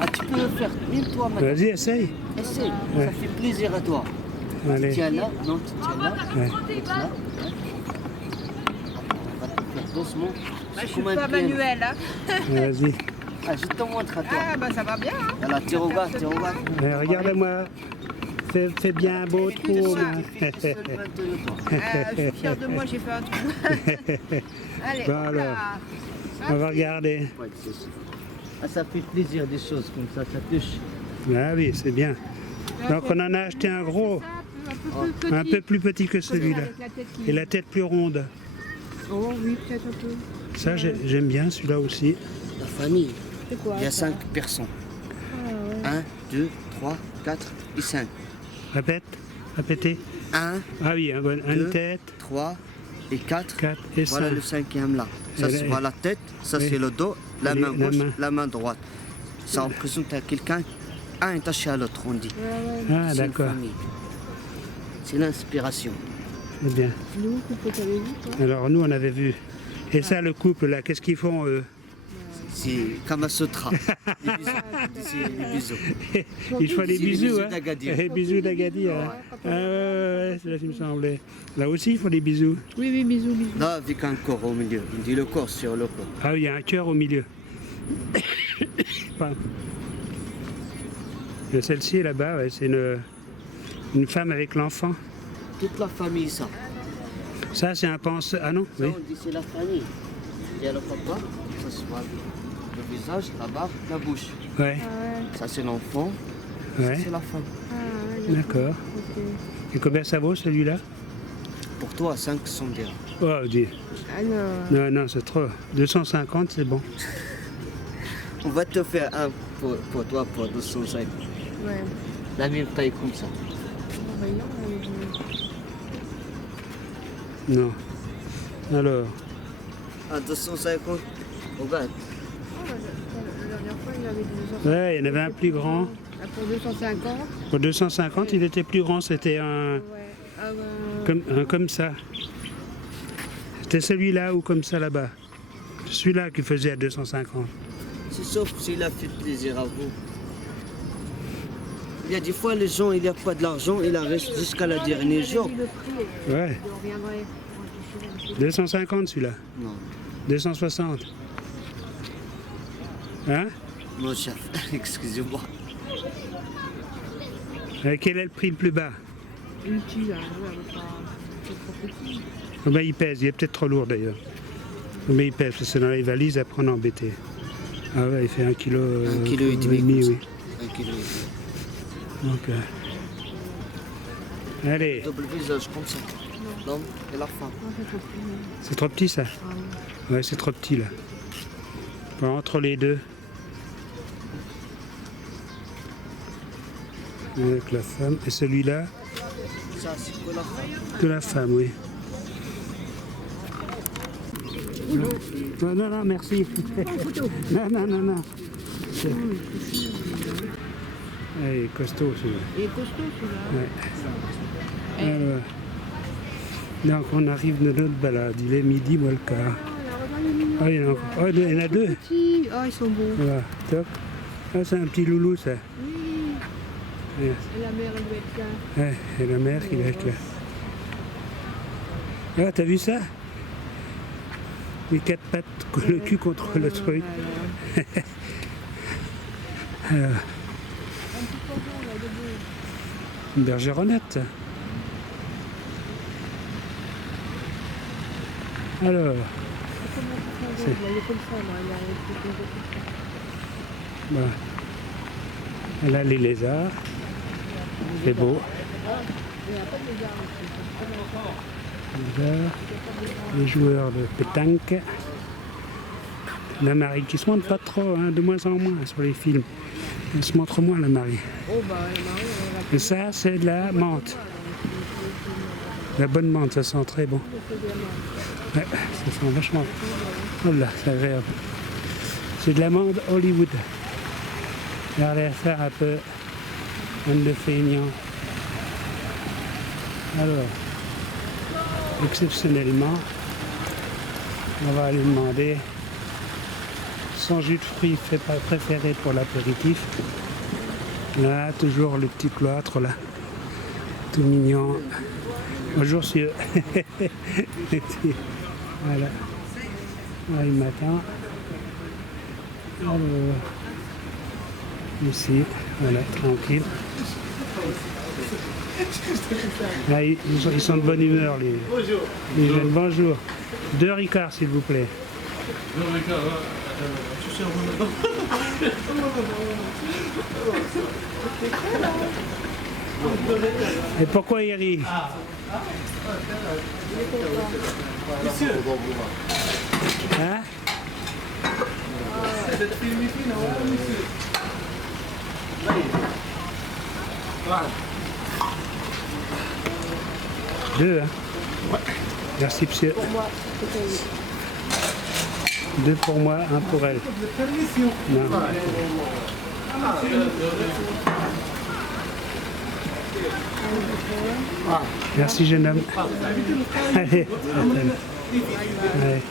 Ah, tu peux le faire, même toi maintenant. Vas-y, essaye. Essaye, Ouais. ça fait plaisir à toi. Allez. Tiens là, non, tu tiens là. Ouais. Là. On va te faire doucement. Je C'est suis comme un pas piano. manuel, hein. Vas-y. Ah, je te montre à toi. Ah, bah ça va bien, hein. Voilà, tu regardes, tu regardes. Regarde-moi. Fais bien un beau trou. hein. Seul maintenant, toi. Je suis fière de moi, j'ai fait un trou. Allez, Bon, hop alors. là. On va regarder. Ouais, c'est ça. Ah, ça fait plaisir des choses comme ça touche. Ah oui, c'est bien. Donc on en a acheté un gros, un peu plus petit que celui-là. Avec la tête qui- Et la tête plus ronde. Oh oui, peut-être un peu. Ça, j'aime bien celui-là aussi. La famille, C'est quoi il y a ça 5 personnes. Ah, ouais. 1, 2, 3, 4 et 5. Répétez. 1, Ah oui, une Deux. tête, 3 et 4. 4 et 5. Voilà le cinquième là. Ça Et là, se voit la tête, ça oui. c'est le dos, la Et main la gauche, main. la main droite. Ça représente à quelqu'un, un attaché à l'autre, on dit. Ah C'est une d'accord, famille. C'est l'inspiration. c'est bien. Nous, couple, t'avais vu, toi Alors nous on avait vu. Et ça le couple là, qu'est-ce qu'ils font eux? C'est Kamasutra. Les bisous. C'est les bisous. Ils font des C'est les bisous, bisous hein? d'Agadir. Les bisous d'Agadir. Hein? Ah ouais, c'est là qu'il me semblait. Là aussi ils font des bisous. Oui, oui, bisous, bisous. Là, avec un corps au milieu. On dit le corps sur le corps. Ah oui, il y a un cœur au milieu. Pardon. Et celle-ci là-bas, ouais, c'est une femme avec l'enfant. Toute la famille, ça. Ça c'est un pense. Ah non? Ça, Oui. on dit c'est la famille. Il y a le papa, ça se voit le visage, la barbe, la bouche. Ouais, Ça c'est l'enfant, ouais, c'est la femme. d'accord. Ok. Et combien ça vaut celui-là? Pour toi, 500 dirhams. Oh, dis. Ah non. Non, non, c'est trop. 250, c'est bon. On va te faire un pour toi pour 250. Ouais. La même taille comme ça. Bon, ben non, Non. Alors, À 250, regarde. la dernière fois, il avait 250. ouais, il y en avait un plus grand. Ah, pour 250. Pour 250, il était plus grand. C'était un Ouais. Ah, ben, comme ça. C'était celui-là ou comme ça là-bas. Celui-là qui faisait à 250. C'est sauf s'il a fait plaisir à vous. Il y a des fois, les gens, il n'y a pas de l'argent, il en reste jusqu'à la dernier jour. le prix, Ouais. je reviendrai. 250 celui-là. Non, 260. Hein? non, chef, excusez-moi. Quel est le prix le plus bas? Utile, hein, ouais, c'est trop petit. Combien il pèse? Il est peut-être trop lourd d'ailleurs. Combien il pèse? Parce que c'est dans les valises, après on est embêté. Ah ouais, il fait 1 kg. 1,5 kg, oui. oui. 1 kg. Donc, allez, Double visage comme ça. L'homme et la femme. Non, c'est trop petit. c'est trop petit ça? Ouais, c'est trop petit là. Bon, entre les deux. Avec la femme. Et celui-là, Ça, c'est pour la femme. que la femme, oui. Non, non, non, merci. Non, non, non, non. C'est- Ah, il est costaud celui-là. Il est costaud celui-là. Ouais. Alors, donc on arrive de notre balade. Il est midi moins le quart. Ah, il y en a encore. Oh, il y en a deux. Petits. Ah, ils sont beaux. Voilà, top. Ah, c'est un petit loulou ça. Oui. Ouais. Et la mère, elle doit être là. Ouais, et la mère qui va être là. Ah, t'as vu ça? Les quatre pattes, le cul contre le truc. Alors, une bergeronnette. Alors, Il est comme ça, moi. Il a bah, là les lézards. C'est beau. Lézards. Les joueurs de pétanque. La Marie qui se montre pas trop, hein, de moins en moins sur les films. Elle se montre moins la Marie. Oh, bah, la Marie, elle Et ça, c'est de la menthe. La bonne menthe, ça sent très bon. Ouais, ça sent vachement. Oh là, c'est agréable. C'est de l'amande Hollywood. Il a l'air de faire un peu un de feignant. Alors, exceptionnellement, on va aller demander son jus de fruits préféré pour l'apéritif. Là, toujours le petit cloître là, tout mignon. Bonjour monsieur. Voilà. Là, il m'attend. Alors, ici, voilà, tranquille. Là, ils sont de bonne humeur, les jeunes. Bonjour. 2 Ricards, s'il vous plaît. Et pourquoi il rit? Hein? Deux, hein? Merci, monsieur. Deux pour moi, un pour elle. Non. Merci, jeune homme. Allez. Allez.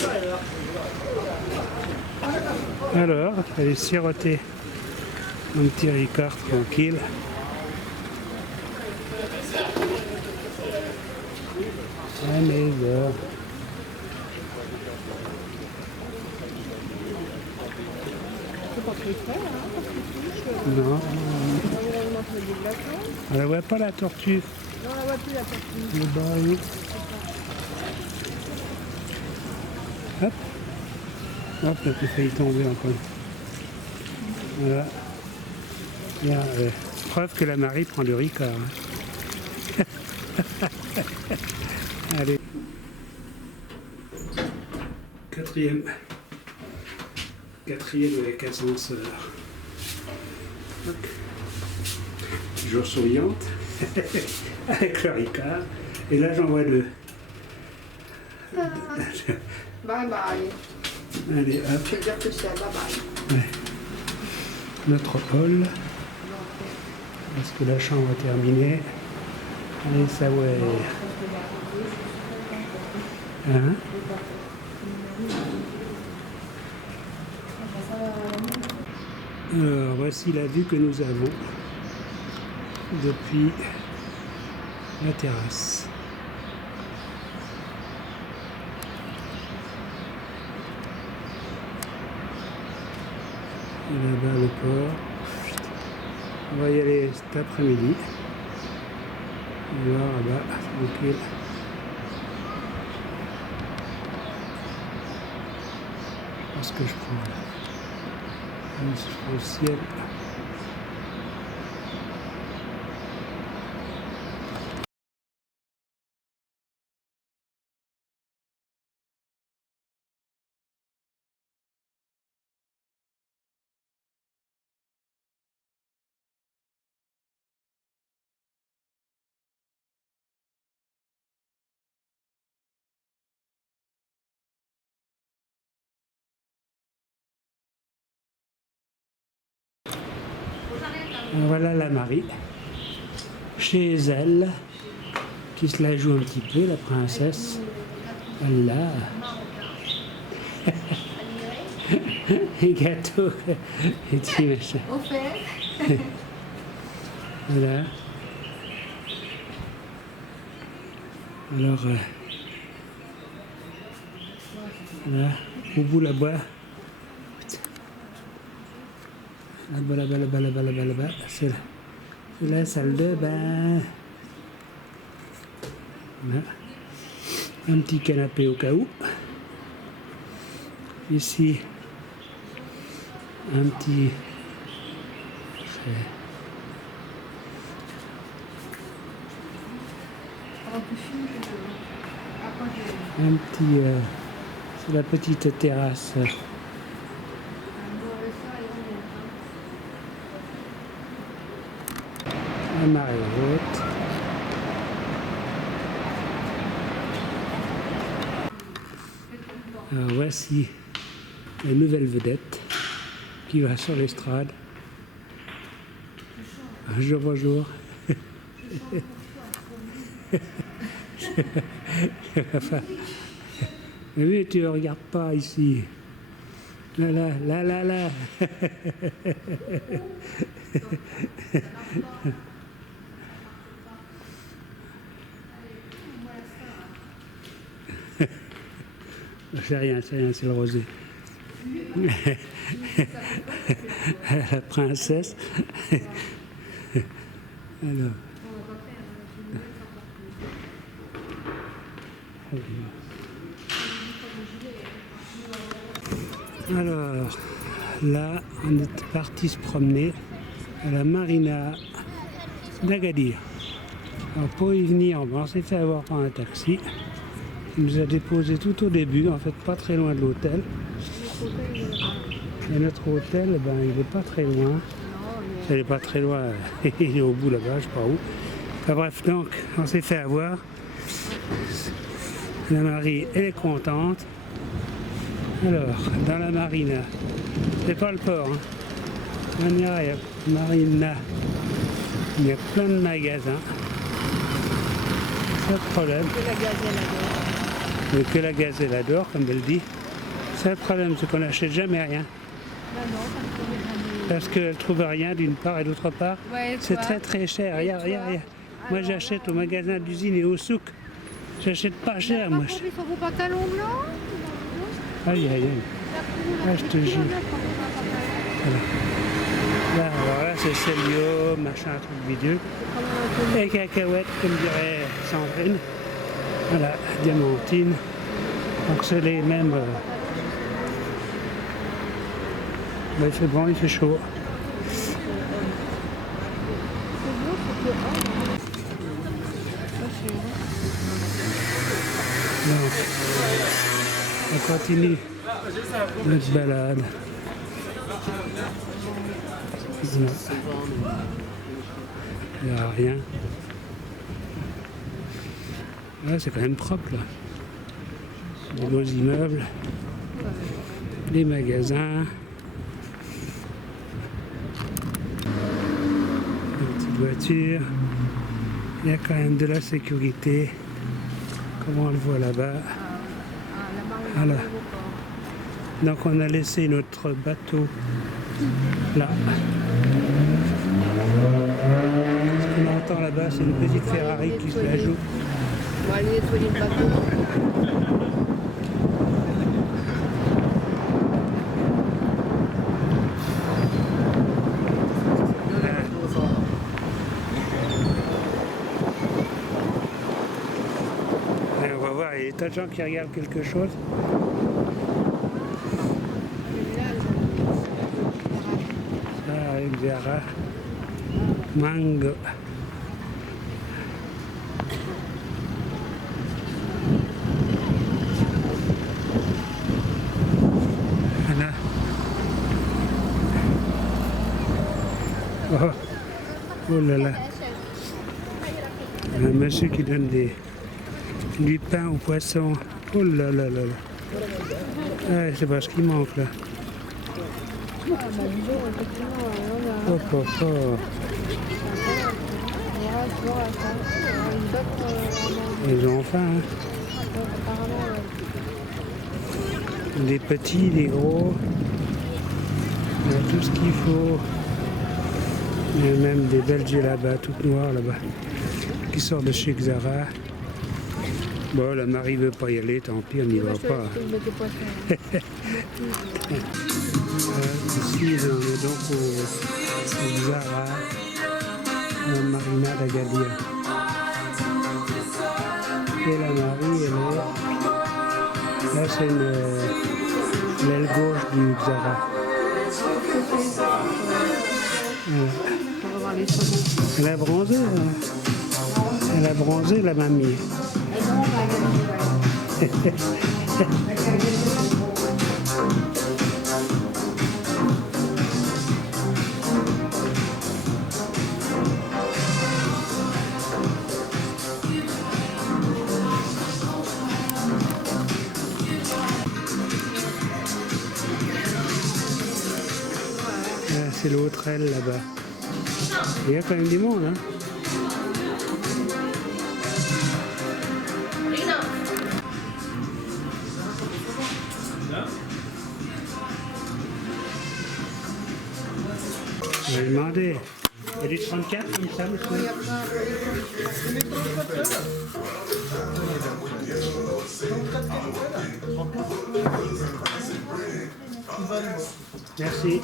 Alors, elle est sirotée. Un petit Ricard tranquille. À maison. C'est pas très frais, hein. Non, On mange du glaçon. on la voit pas la tortue. Non, on la voit plus, la tortue. Le baril. Hop. Hop, là, j'ai failli tomber encore. Voilà. Il y a, preuve que la Marie prend du Ricard. Hein. Allez. Quatrième avec ascenseur. Toujours souriante. Avec le Ricard. Et là, j'en vois deux. Bye bye. Allez, hop. Je veux dire que c'est bye bye. Ouais. Notre hall. Est-ce que la chambre est terminée? Allez, ça ouais. Hein? Alors, voici la vue que nous avons depuis la terrasse. Et là-bas le port. On va y aller cet après-midi. On va voir là-bas, tranquille. Ce que je prends là. Je prends le ciel. Voilà la Marie, chez elle, qui se la joue un petit peu, la princesse. Voilà. Les gâteaux, et petits machins. Au fait. Voilà. Alors, voilà, au bout là-bas. Là-bas, c'est la salle de bain. Voilà. Un petit canapé au cas où. Ici, un petit... c'est la petite terrasse. La marée haute. Alors voici la nouvelle vedette qui va sur l'estrade. Bonjour, bonjour. Mais tu ne regardes pas ici. Là. C'est rien, c'est le rosé. La princesse. Alors, là, on est parti se promener à la marina d'Agadir. Alors, pour y venir, on s'est fait avoir par un taxi. Il nous a déposé tout au début, en fait pas très loin de l'hôtel. Et notre hôtel, ben, il n'est pas très loin. Il n'est pas très loin, il est au bout là-bas, je sais pas où. Enfin, bref, donc on s'est fait avoir. La Marie est contente. Alors, dans la marina, c'est pas le port, hein. On ira, il y a marina, il y a plein de magasins. Pas de problème. Que la gazelle adore, comme elle dit. C'est le problème, c'est qu'on n'achète jamais rien. Parce qu'elle ne trouve rien d'une part et d'autre part. Ouais, c'est très très cher. Regarde. Moi j'achète au magasin d'usine et au souk. J'achète pas cher. Moi. Sur vos pantalons blancs. Aïe. Ah, je te jure. Voilà. Alors là c'est Célio, machin, truc bidule. Et cacahuètes, comme dirait Sandrine. Voilà, diamantine. Donc c'est les mêmes Il fait bon, il fait chaud. Non. On continue notre balade. Non. Il n'y a rien. Là, c'est quand même propre là. Des beaux immeubles, des magasins, des petites voitures. Il y a quand même de la sécurité, comme on le voit là-bas. Voilà. Donc on a laissé notre bateau là. Ce qu'on entend là-bas, c'est une petite Ferrari qui se la joue. On va aller nettoyer le bateau. Et on va voir, il y a des tas de gens qui regardent quelque chose. Ça avec Zara. Mango. Voilà. Oh, oh là là. Un monsieur qui donne du pain aux poissons. Oh là là là là. Ah, c'est pas ce qui manque là. Ah, bah, dis donc, effectivement, Oh, oh, oh. Ils ont faim, hein. Des petits, des gros. Il y a tout ce qu'il faut. Il y a même des Belges là-bas, toutes noires là-bas, qui sortent de chez Zara. Bon, la Marie veut pas y aller, tant pis, on n'y va pas. Ici, on est donc au Zara, à Marina d'Agadir. Et la Marie, elle est là, c'est l'aile gauche du Zara. Voilà. Elle a bronzé, hein. Elle a bronzé, la mamie. C'est l'autre aile là-bas. Il y a quand même du monde, hein. Je vais demander. Il y a du 34 comme ça, monsieur? Merci.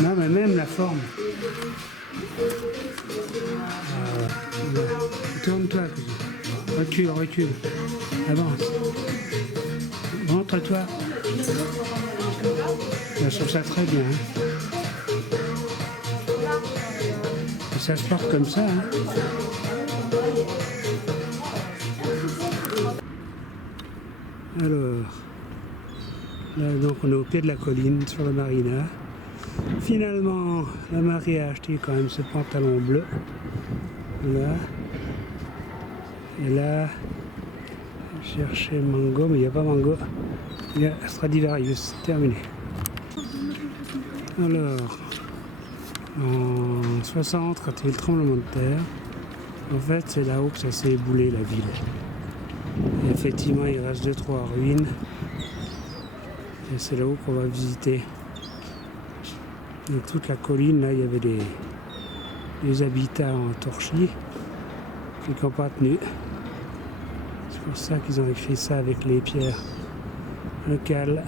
Non, mais même la forme. Tourne-toi, recule, recule, avance. Rentre-toi. Je trouve ça très bien. Hein. Ça se porte comme ça. Hein. Alors, Là, donc on est au pied de la colline sur le marina. Finalement, la Marie a acheté quand même ce pantalon bleu. Là. Et là, je cherchais Mango, mais il n'y a pas Mango. Il y a Stradivarius. Terminé. Alors, en 60, quand il y a eu le tremblement de terre, en fait, c'est là-haut que ça s'est éboulé, la ville. Et effectivement, il reste 2-3 ruines. Et c'est là-haut qu'on va visiter. Et toute la colline, là, il y avait des habitats en torchis qui n'ont pas tenu. C'est pour ça qu'ils ont fait ça avec les pierres locales.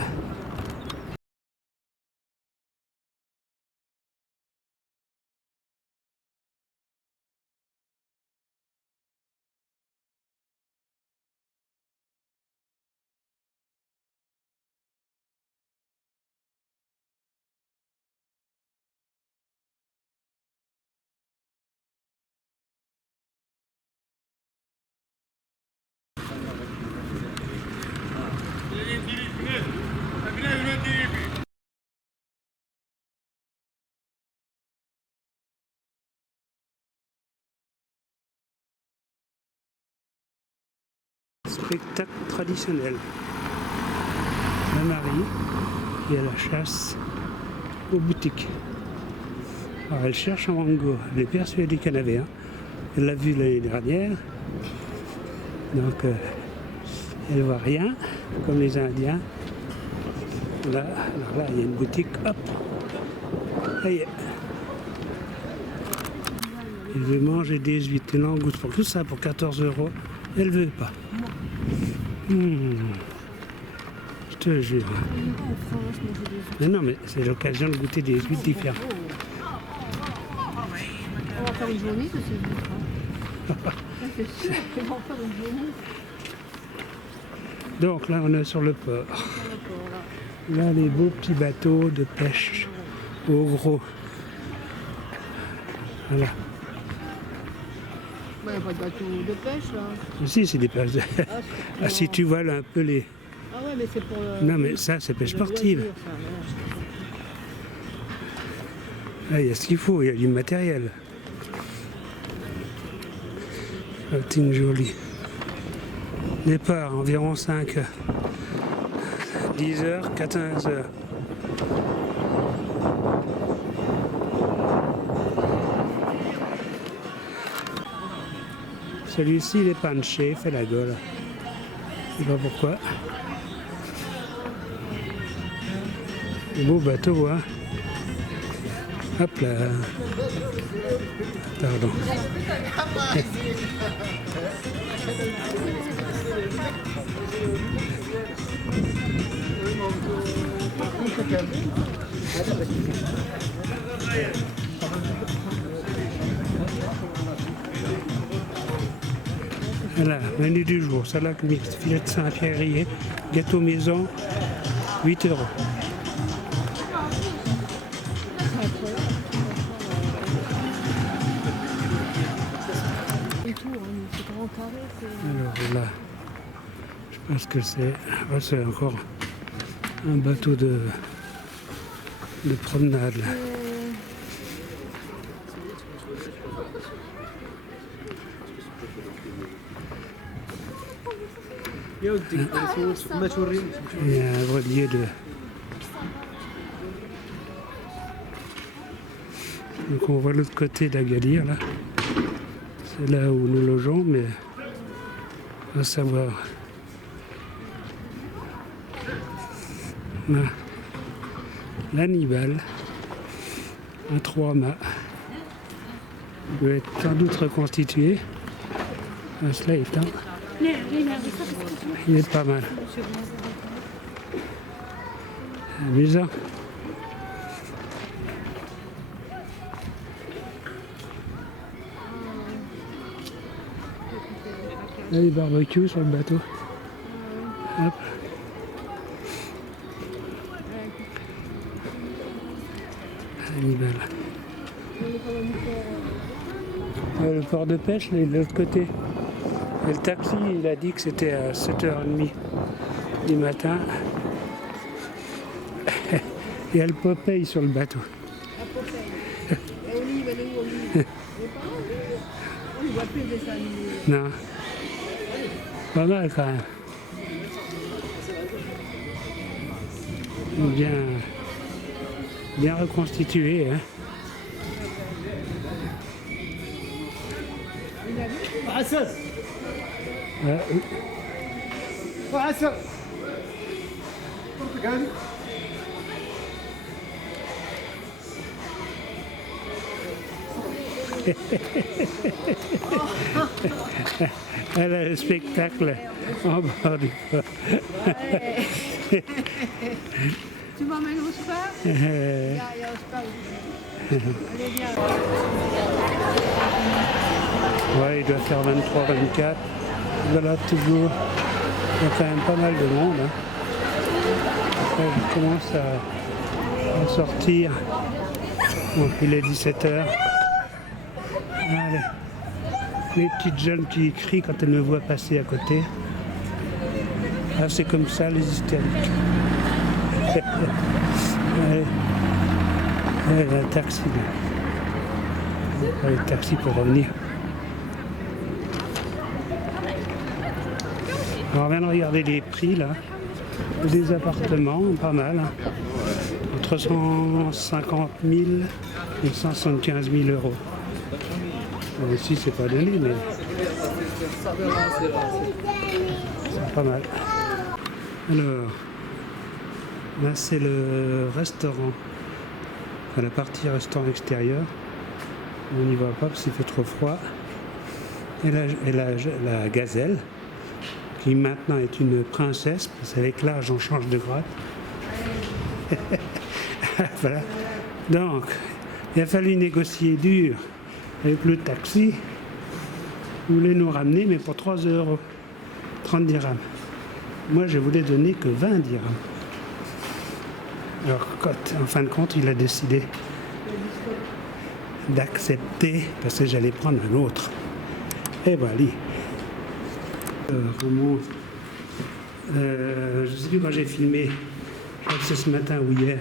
Spectacle traditionnel. La Marie et à la chasse aux boutiques. Alors elle cherche un mango, elle est persuadée qu'il y en avait un. Elle l'a vu l'année dernière. Donc elle voit rien, comme les Indiens. Là, alors là, il y a une boutique, hop, ça y est. Elle veut manger des huîtres, une langouste pour tout ça, pour 14 €. Elle veut pas. Je te jure. Mais non, mais c'est l'occasion de goûter des huîtres différentes. On va faire une journée de ces huîtres. C'est sûr qu'on va faire une journée. Donc là, on est sur le port. Là, les beaux petits bateaux de pêche au gros. Voilà. Il n'y a pas de bateau de pêche là. Si, c'est des pêches. Ah, si tu vois là un peu les. Ah ouais, mais c'est pour. Non, mais ça, c'est pêche sportive. Là, il y a ce qu'il faut, il y a du matériel. Floating joli. Départ environ 5, 10 heures, 14 heures. Celui-ci, il est penché, il fait la gueule. Je sais pas pourquoi. Un beau bateau, hein. Hop là. Pardon. Voilà, menu du jour, salade mixte, filet de Saint-Pierre rillé, gâteau maison, 8 €. Alors là, je pense que c'est encore un bateau de promenade là. Il y a un relier de. Donc on voit l'autre côté de la Galire là. C'est là où nous logeons, mais on va savoir. Là. L'Hannibal, un 3-mâts. Il doit être sans doute reconstitué. Cela étant. Il est pas mal. Amusant. Là, les barbecues sur le bateau. Hop. Hannibal. Le port de pêche, là, de l'autre côté. Et le taxi, il a dit que c'était à 7h30 du matin. Il y a le Popeye sur le bateau. La Popeye. Et Olive, elle est où Olive? Elle est pas là, Olive. On ne voit plus des animaux. Non. Pas mal quand même. Bien reconstitué. Hein. Elle a le spectacle en bord du port. Ouais. Tu m'emmènes au spa? Il y a au spa aussi. Allez, viens. Ouais, il doit faire 23-24. Voilà, toujours. Il y a quand même pas mal de monde. Hein. Après, je commence à sortir. Bon, il est 17h. Allez. Les petites jeunes qui crient quand elles me voient passer à côté. Ah, c'est comme ça, les hystériques. Allez. Allez, un taxi. Allez, le taxi pour revenir. Alors, on vient de regarder les prix là. Des appartements, pas mal. Hein. Entre 150 000 et 175 000 euros. Bon, ici, c'est pas donné, mais c'est pas mal. Alors, là, c'est le restaurant. Enfin, la partie restaurant extérieur. On n'y va pas parce qu'il fait trop froid. Et la gazelle, qui maintenant est une princesse, parce qu'avec l'âge, on change de grade. Voilà. Donc, il a fallu négocier dur avec le taxi. Il voulait nous ramener, mais pour 3 €, 30 dirhams. Moi, je voulais donner que 20 dirhams. Alors, en fin de compte, il a décidé d'accepter, parce que j'allais prendre un autre. Et voilà. Je ne sais plus quand j'ai filmé, je crois que c'est ce matin ou hier,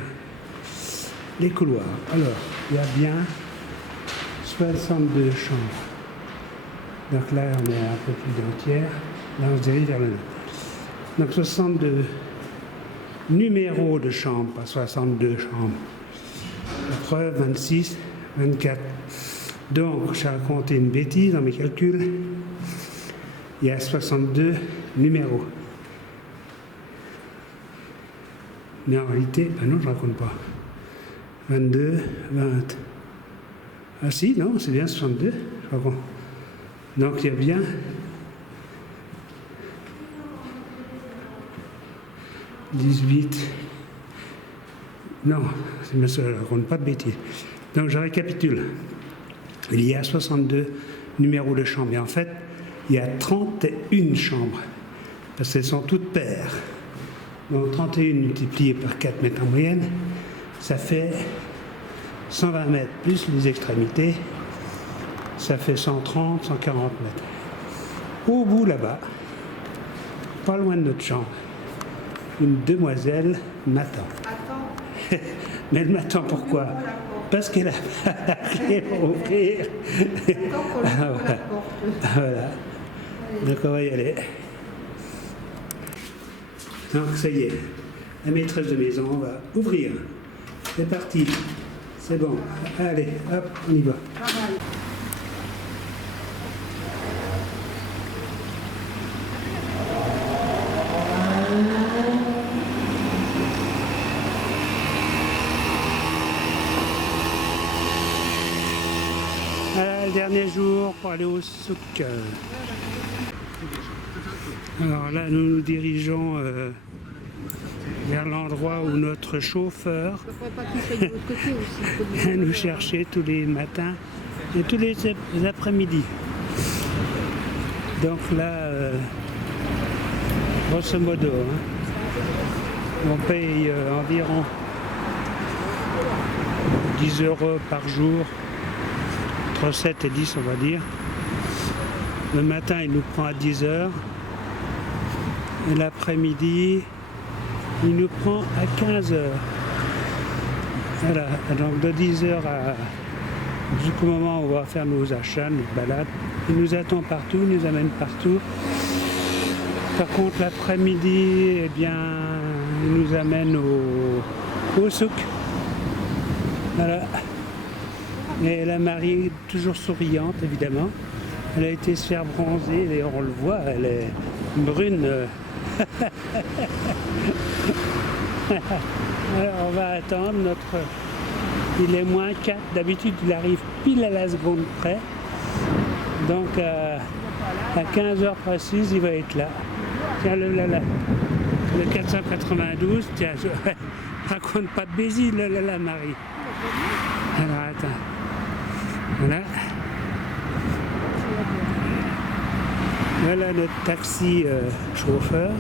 les couloirs. Alors, il y a bien 62 chambres. Donc là, on est un peu plus d'un tiers. Là, on se dirige vers le nord. Donc 62 numéros de chambres, pas 62 chambres. La preuve, 26, 24. Donc, j'ai raconté une bêtise dans mes calculs. Il y a 62 numéros. Mais en réalité, ben non, je ne raconte pas. 22, 20. Ah si, non, c'est bien 62, je raconte. Donc il y a bien 18. Non, je ne raconte pas de bêtises. Donc je récapitule. Il y a 62 numéros de chambres. Et en fait, il y a 31 chambres. Parce qu'elles sont toutes paires. Donc 31 multiplié par 4 mètres en moyenne, ça fait 120 mètres plus les extrémités. Ça fait 130, 140 mètres. Au bout là-bas, pas loin de notre chambre, une demoiselle m'attend. Mais elle m'attend pourquoi? Parce qu'elle a pas la clé pour ouvrir. Voilà. Donc on va y aller. Donc ça y est, la maîtresse de maison va ouvrir. C'est parti. C'est bon. Allez, hop, on y va. Voilà, le dernier jour pour aller au souk. Alors là, nous nous dirigeons vers l'endroit où notre chauffeur vient nous chercher tous les matins et tous les après-midi. Donc là, grosso modo, hein, on paye environ 10 € par jour, entre 7 et 10 on va dire. Le matin, il nous prend à 10 h. Et l'après-midi, il nous prend à 15 h. Voilà, donc de 10h jusqu'au moment où on va faire nos achats, nos balades. Il nous attend partout, il nous amène partout. Par contre, l'après-midi, eh bien, il nous amène au souk. Voilà. Et la Marie, toujours souriante, évidemment. Elle a été se faire bronzer, et on le voit, elle est brune. Alors, on va attendre notre... Il est moins 4. D'habitude, il arrive pile à la seconde près. Donc, à 15h précise, il va être là. Tiens, le 492, tiens, je raconte pas de bêtises, la Marie. Alors, attends. Voilà. Voilà notre taxi chauffeur.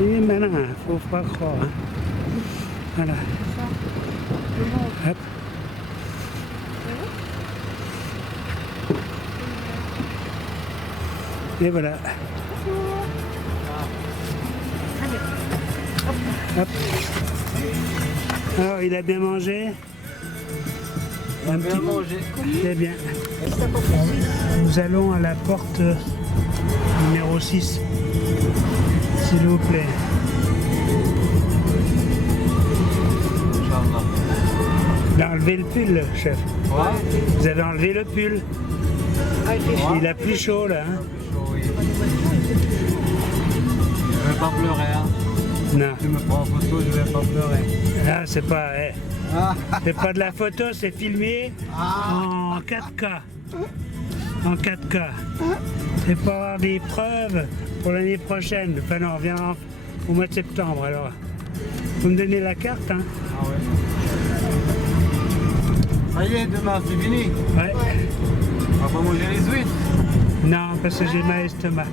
Il est malin, faut pas croire. Hein. Voilà. Hop. Et voilà. Hop. Alors, il a bien mangé. Un petit manger. C'est bien. Nous allons à la porte numéro 6. S'il vous plaît. Il a enlevé le pull, chef. Ouais. Vous avez enlevé le pull. Il a plus chaud là. Hein. Je vais pas pleurer. Hein. Non. Tu me prends en photo, je vais pas pleurer. Là, c'est pas. C'est pas de la photo, c'est filmé en 4K. En 4K. C'est pour avoir des preuves pour l'année prochaine. Enfin non, on viendra au mois de septembre alors. Vous me donnez la carte, hein? Ah ouais. Ça y est, demain c'est fini. Ouais. On va pas manger les huîtres. Non, parce que j'ai mal estomac.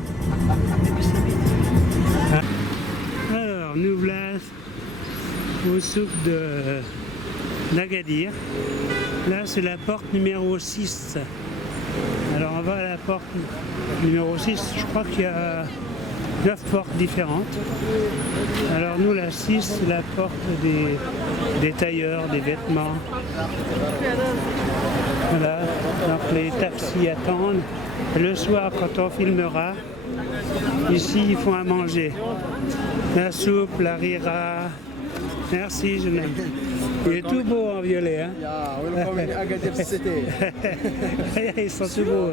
Alors, nous voilà au souk de d'Agadir. Là, c'est la porte numéro 6. Alors, on va à la porte numéro 6. Je crois qu'il y a 9 portes différentes. Alors, nous, la 6, c'est la porte des tailleurs, des vêtements. Voilà. Donc, les taxis attendent. Et le soir, quand on filmera, ici, ils font à manger. La soupe, la rira. Merci, je l'aime. Il est tout beau en violet. Hein? Ils sont tout beaux.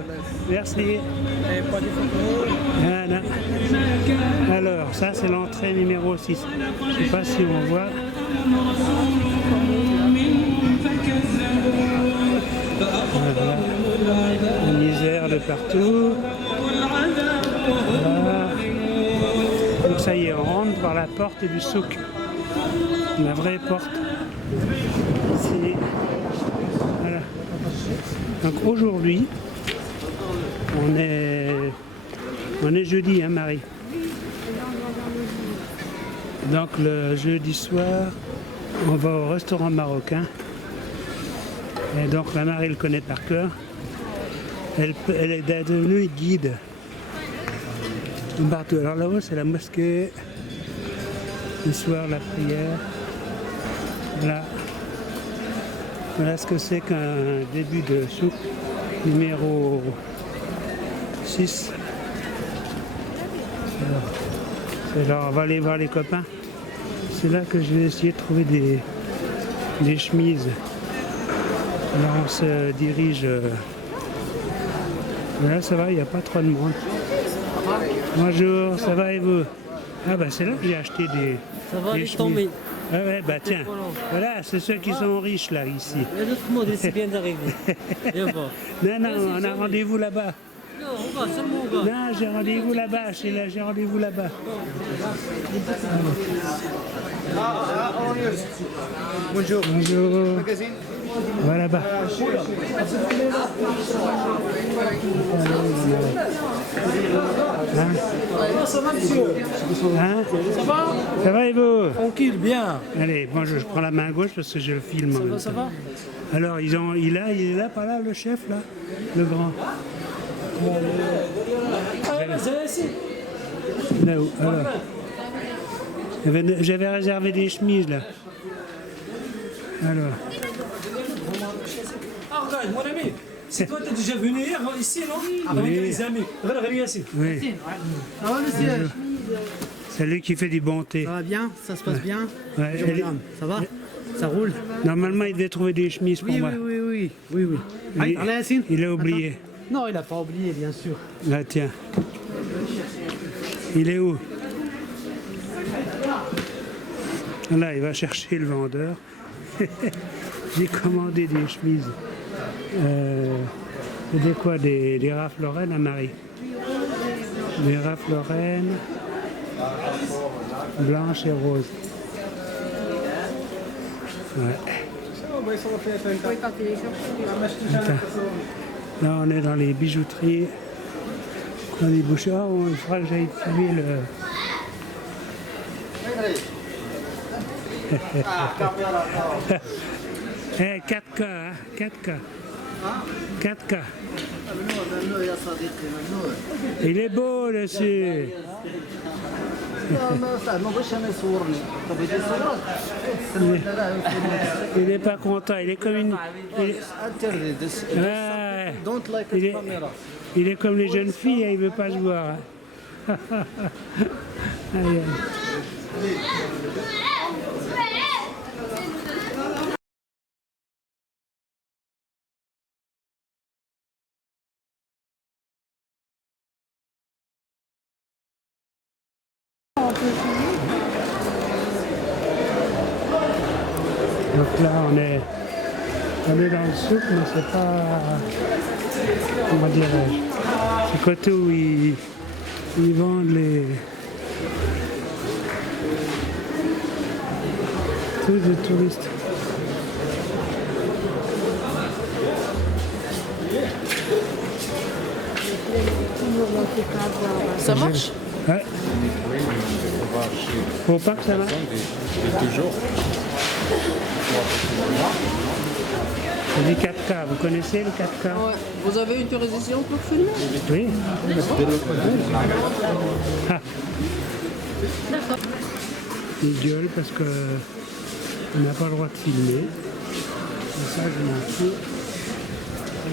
Merci. Voilà. Alors, ça, c'est l'entrée numéro 6. Je ne sais pas si on voit. Voilà. La misère de partout. Voilà. Donc ça y est, on rentre par la porte du souk. La vraie porte. C'est... Voilà. Donc aujourd'hui, on est jeudi, hein Marie? Donc le jeudi soir, on va au restaurant marocain. Et donc la Marie le connaît par cœur. Elle est devenue guide. Partout. Alors là-haut, c'est la mosquée. Le soir, la prière. Voilà. Voilà ce que c'est qu'un début de souk numéro 6. Alors, on va aller voir les copains. C'est là que je vais essayer de trouver des chemises. Alors on se dirige. Là ça va, il n'y a pas trop de monde. Bonjour, ça va et vous? Ah bah c'est là que j'ai acheté des chemises. Ah ouais, bah tiens. Voilà, c'est ceux qui sont riches là ici. Il y a d'autres modèles, c'est bien d'arriver. Viens voir. Non, on a rendez-vous là-bas. Non, on va, seulement on va. Non, j'ai rendez-vous là-bas, j'ai rendez-vous là-bas. Bonjour. Bonjour. Voilà là-bas. Hein? Ça va, monsieur? Hein? Ça va? Ça va et vous? Tranquille, bien. Allez, bon, je prends la main gauche parce que je le filme. en même Ça temps. va? Alors, il est là, par là, le chef, là, le grand. Ah, c'est ici. Là où? Alors. J'avais réservé des chemises, là. Alors, Ah, regarde, mon ami, c'est toi, t'es déjà venu hier ici, non? Avec Oui. les amis. Regarde ici. oui, Ça va, monsieur? c'est lui qui fait du bon thé. Ça va bien? Ça se passe bien? Ouais, Bonjour, elle est- madame. Ça va? Ça roule? Normalement, il devait trouver des chemises pour Oui, moi. oui. Ah, Il- parlez, Yacine? il a oublié. Attends. Non, il n'a pas oublié, bien sûr. Là, tiens. Il est où? Là, il va chercher le vendeur. J'ai commandé des chemises. C'est des quoi? Des Ralph Lauren à Marie. Des Ralph Lauren blanches et roses. Ouais. Attends. Là, on est dans les bijouteries, dans les boucheries. Oh, il faudra que j'aille filmer le... Eh, 4K, hein, 4K. 4K. Il est beau dessus. Il n'est pas content, il est comme une... Ouais. Il est comme les jeunes filles, hein, il ne veut pas se voir. Hein. Aïe, aïe. Donc là, on est dans le souk, mais c'est pas, comment dirais-je, c'est le côté où ils vendent les trucs de touristes. Ça marche? Ouais. Faut pas que ça marche. Toujours. C'est du 4K, vous connaissez le 4K? Ouais. Vous avez une autorisation pour filmer? Oui. Ah. Il gueule parce que on n'a pas le droit de filmer. Et ça, je m'en fous.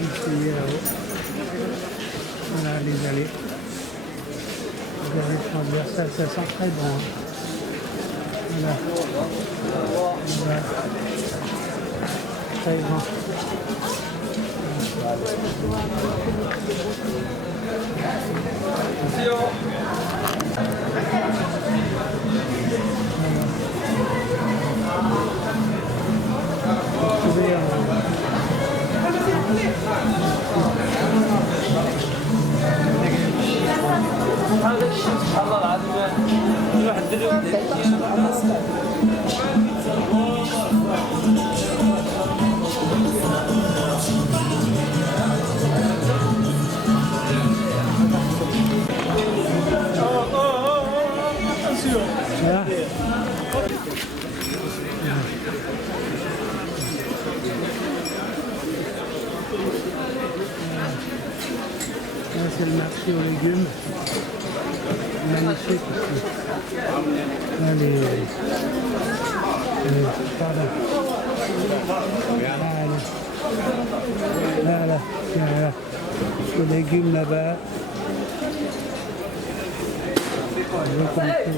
Il faut y aller là-haut. Voilà, les allées. Vous avez le transversal, ça sent très bon. Hein. Voilà. Voilà. Très grand. Vous pouvez, voilà. Là, c'est le marché aux légumes. Magnifique ici. Là, pardon. Voilà. Les légumes là-bas. Je veux compter.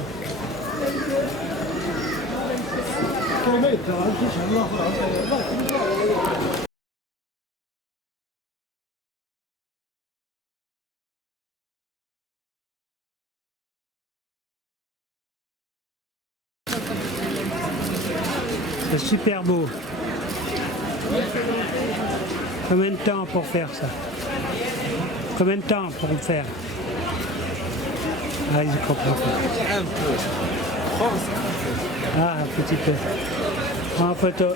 C'est super beau. Combien de temps pour faire ça? Combien de temps pour le faire? Ah, je comprends pas. Un peu. Ah, un petit peu. En photo.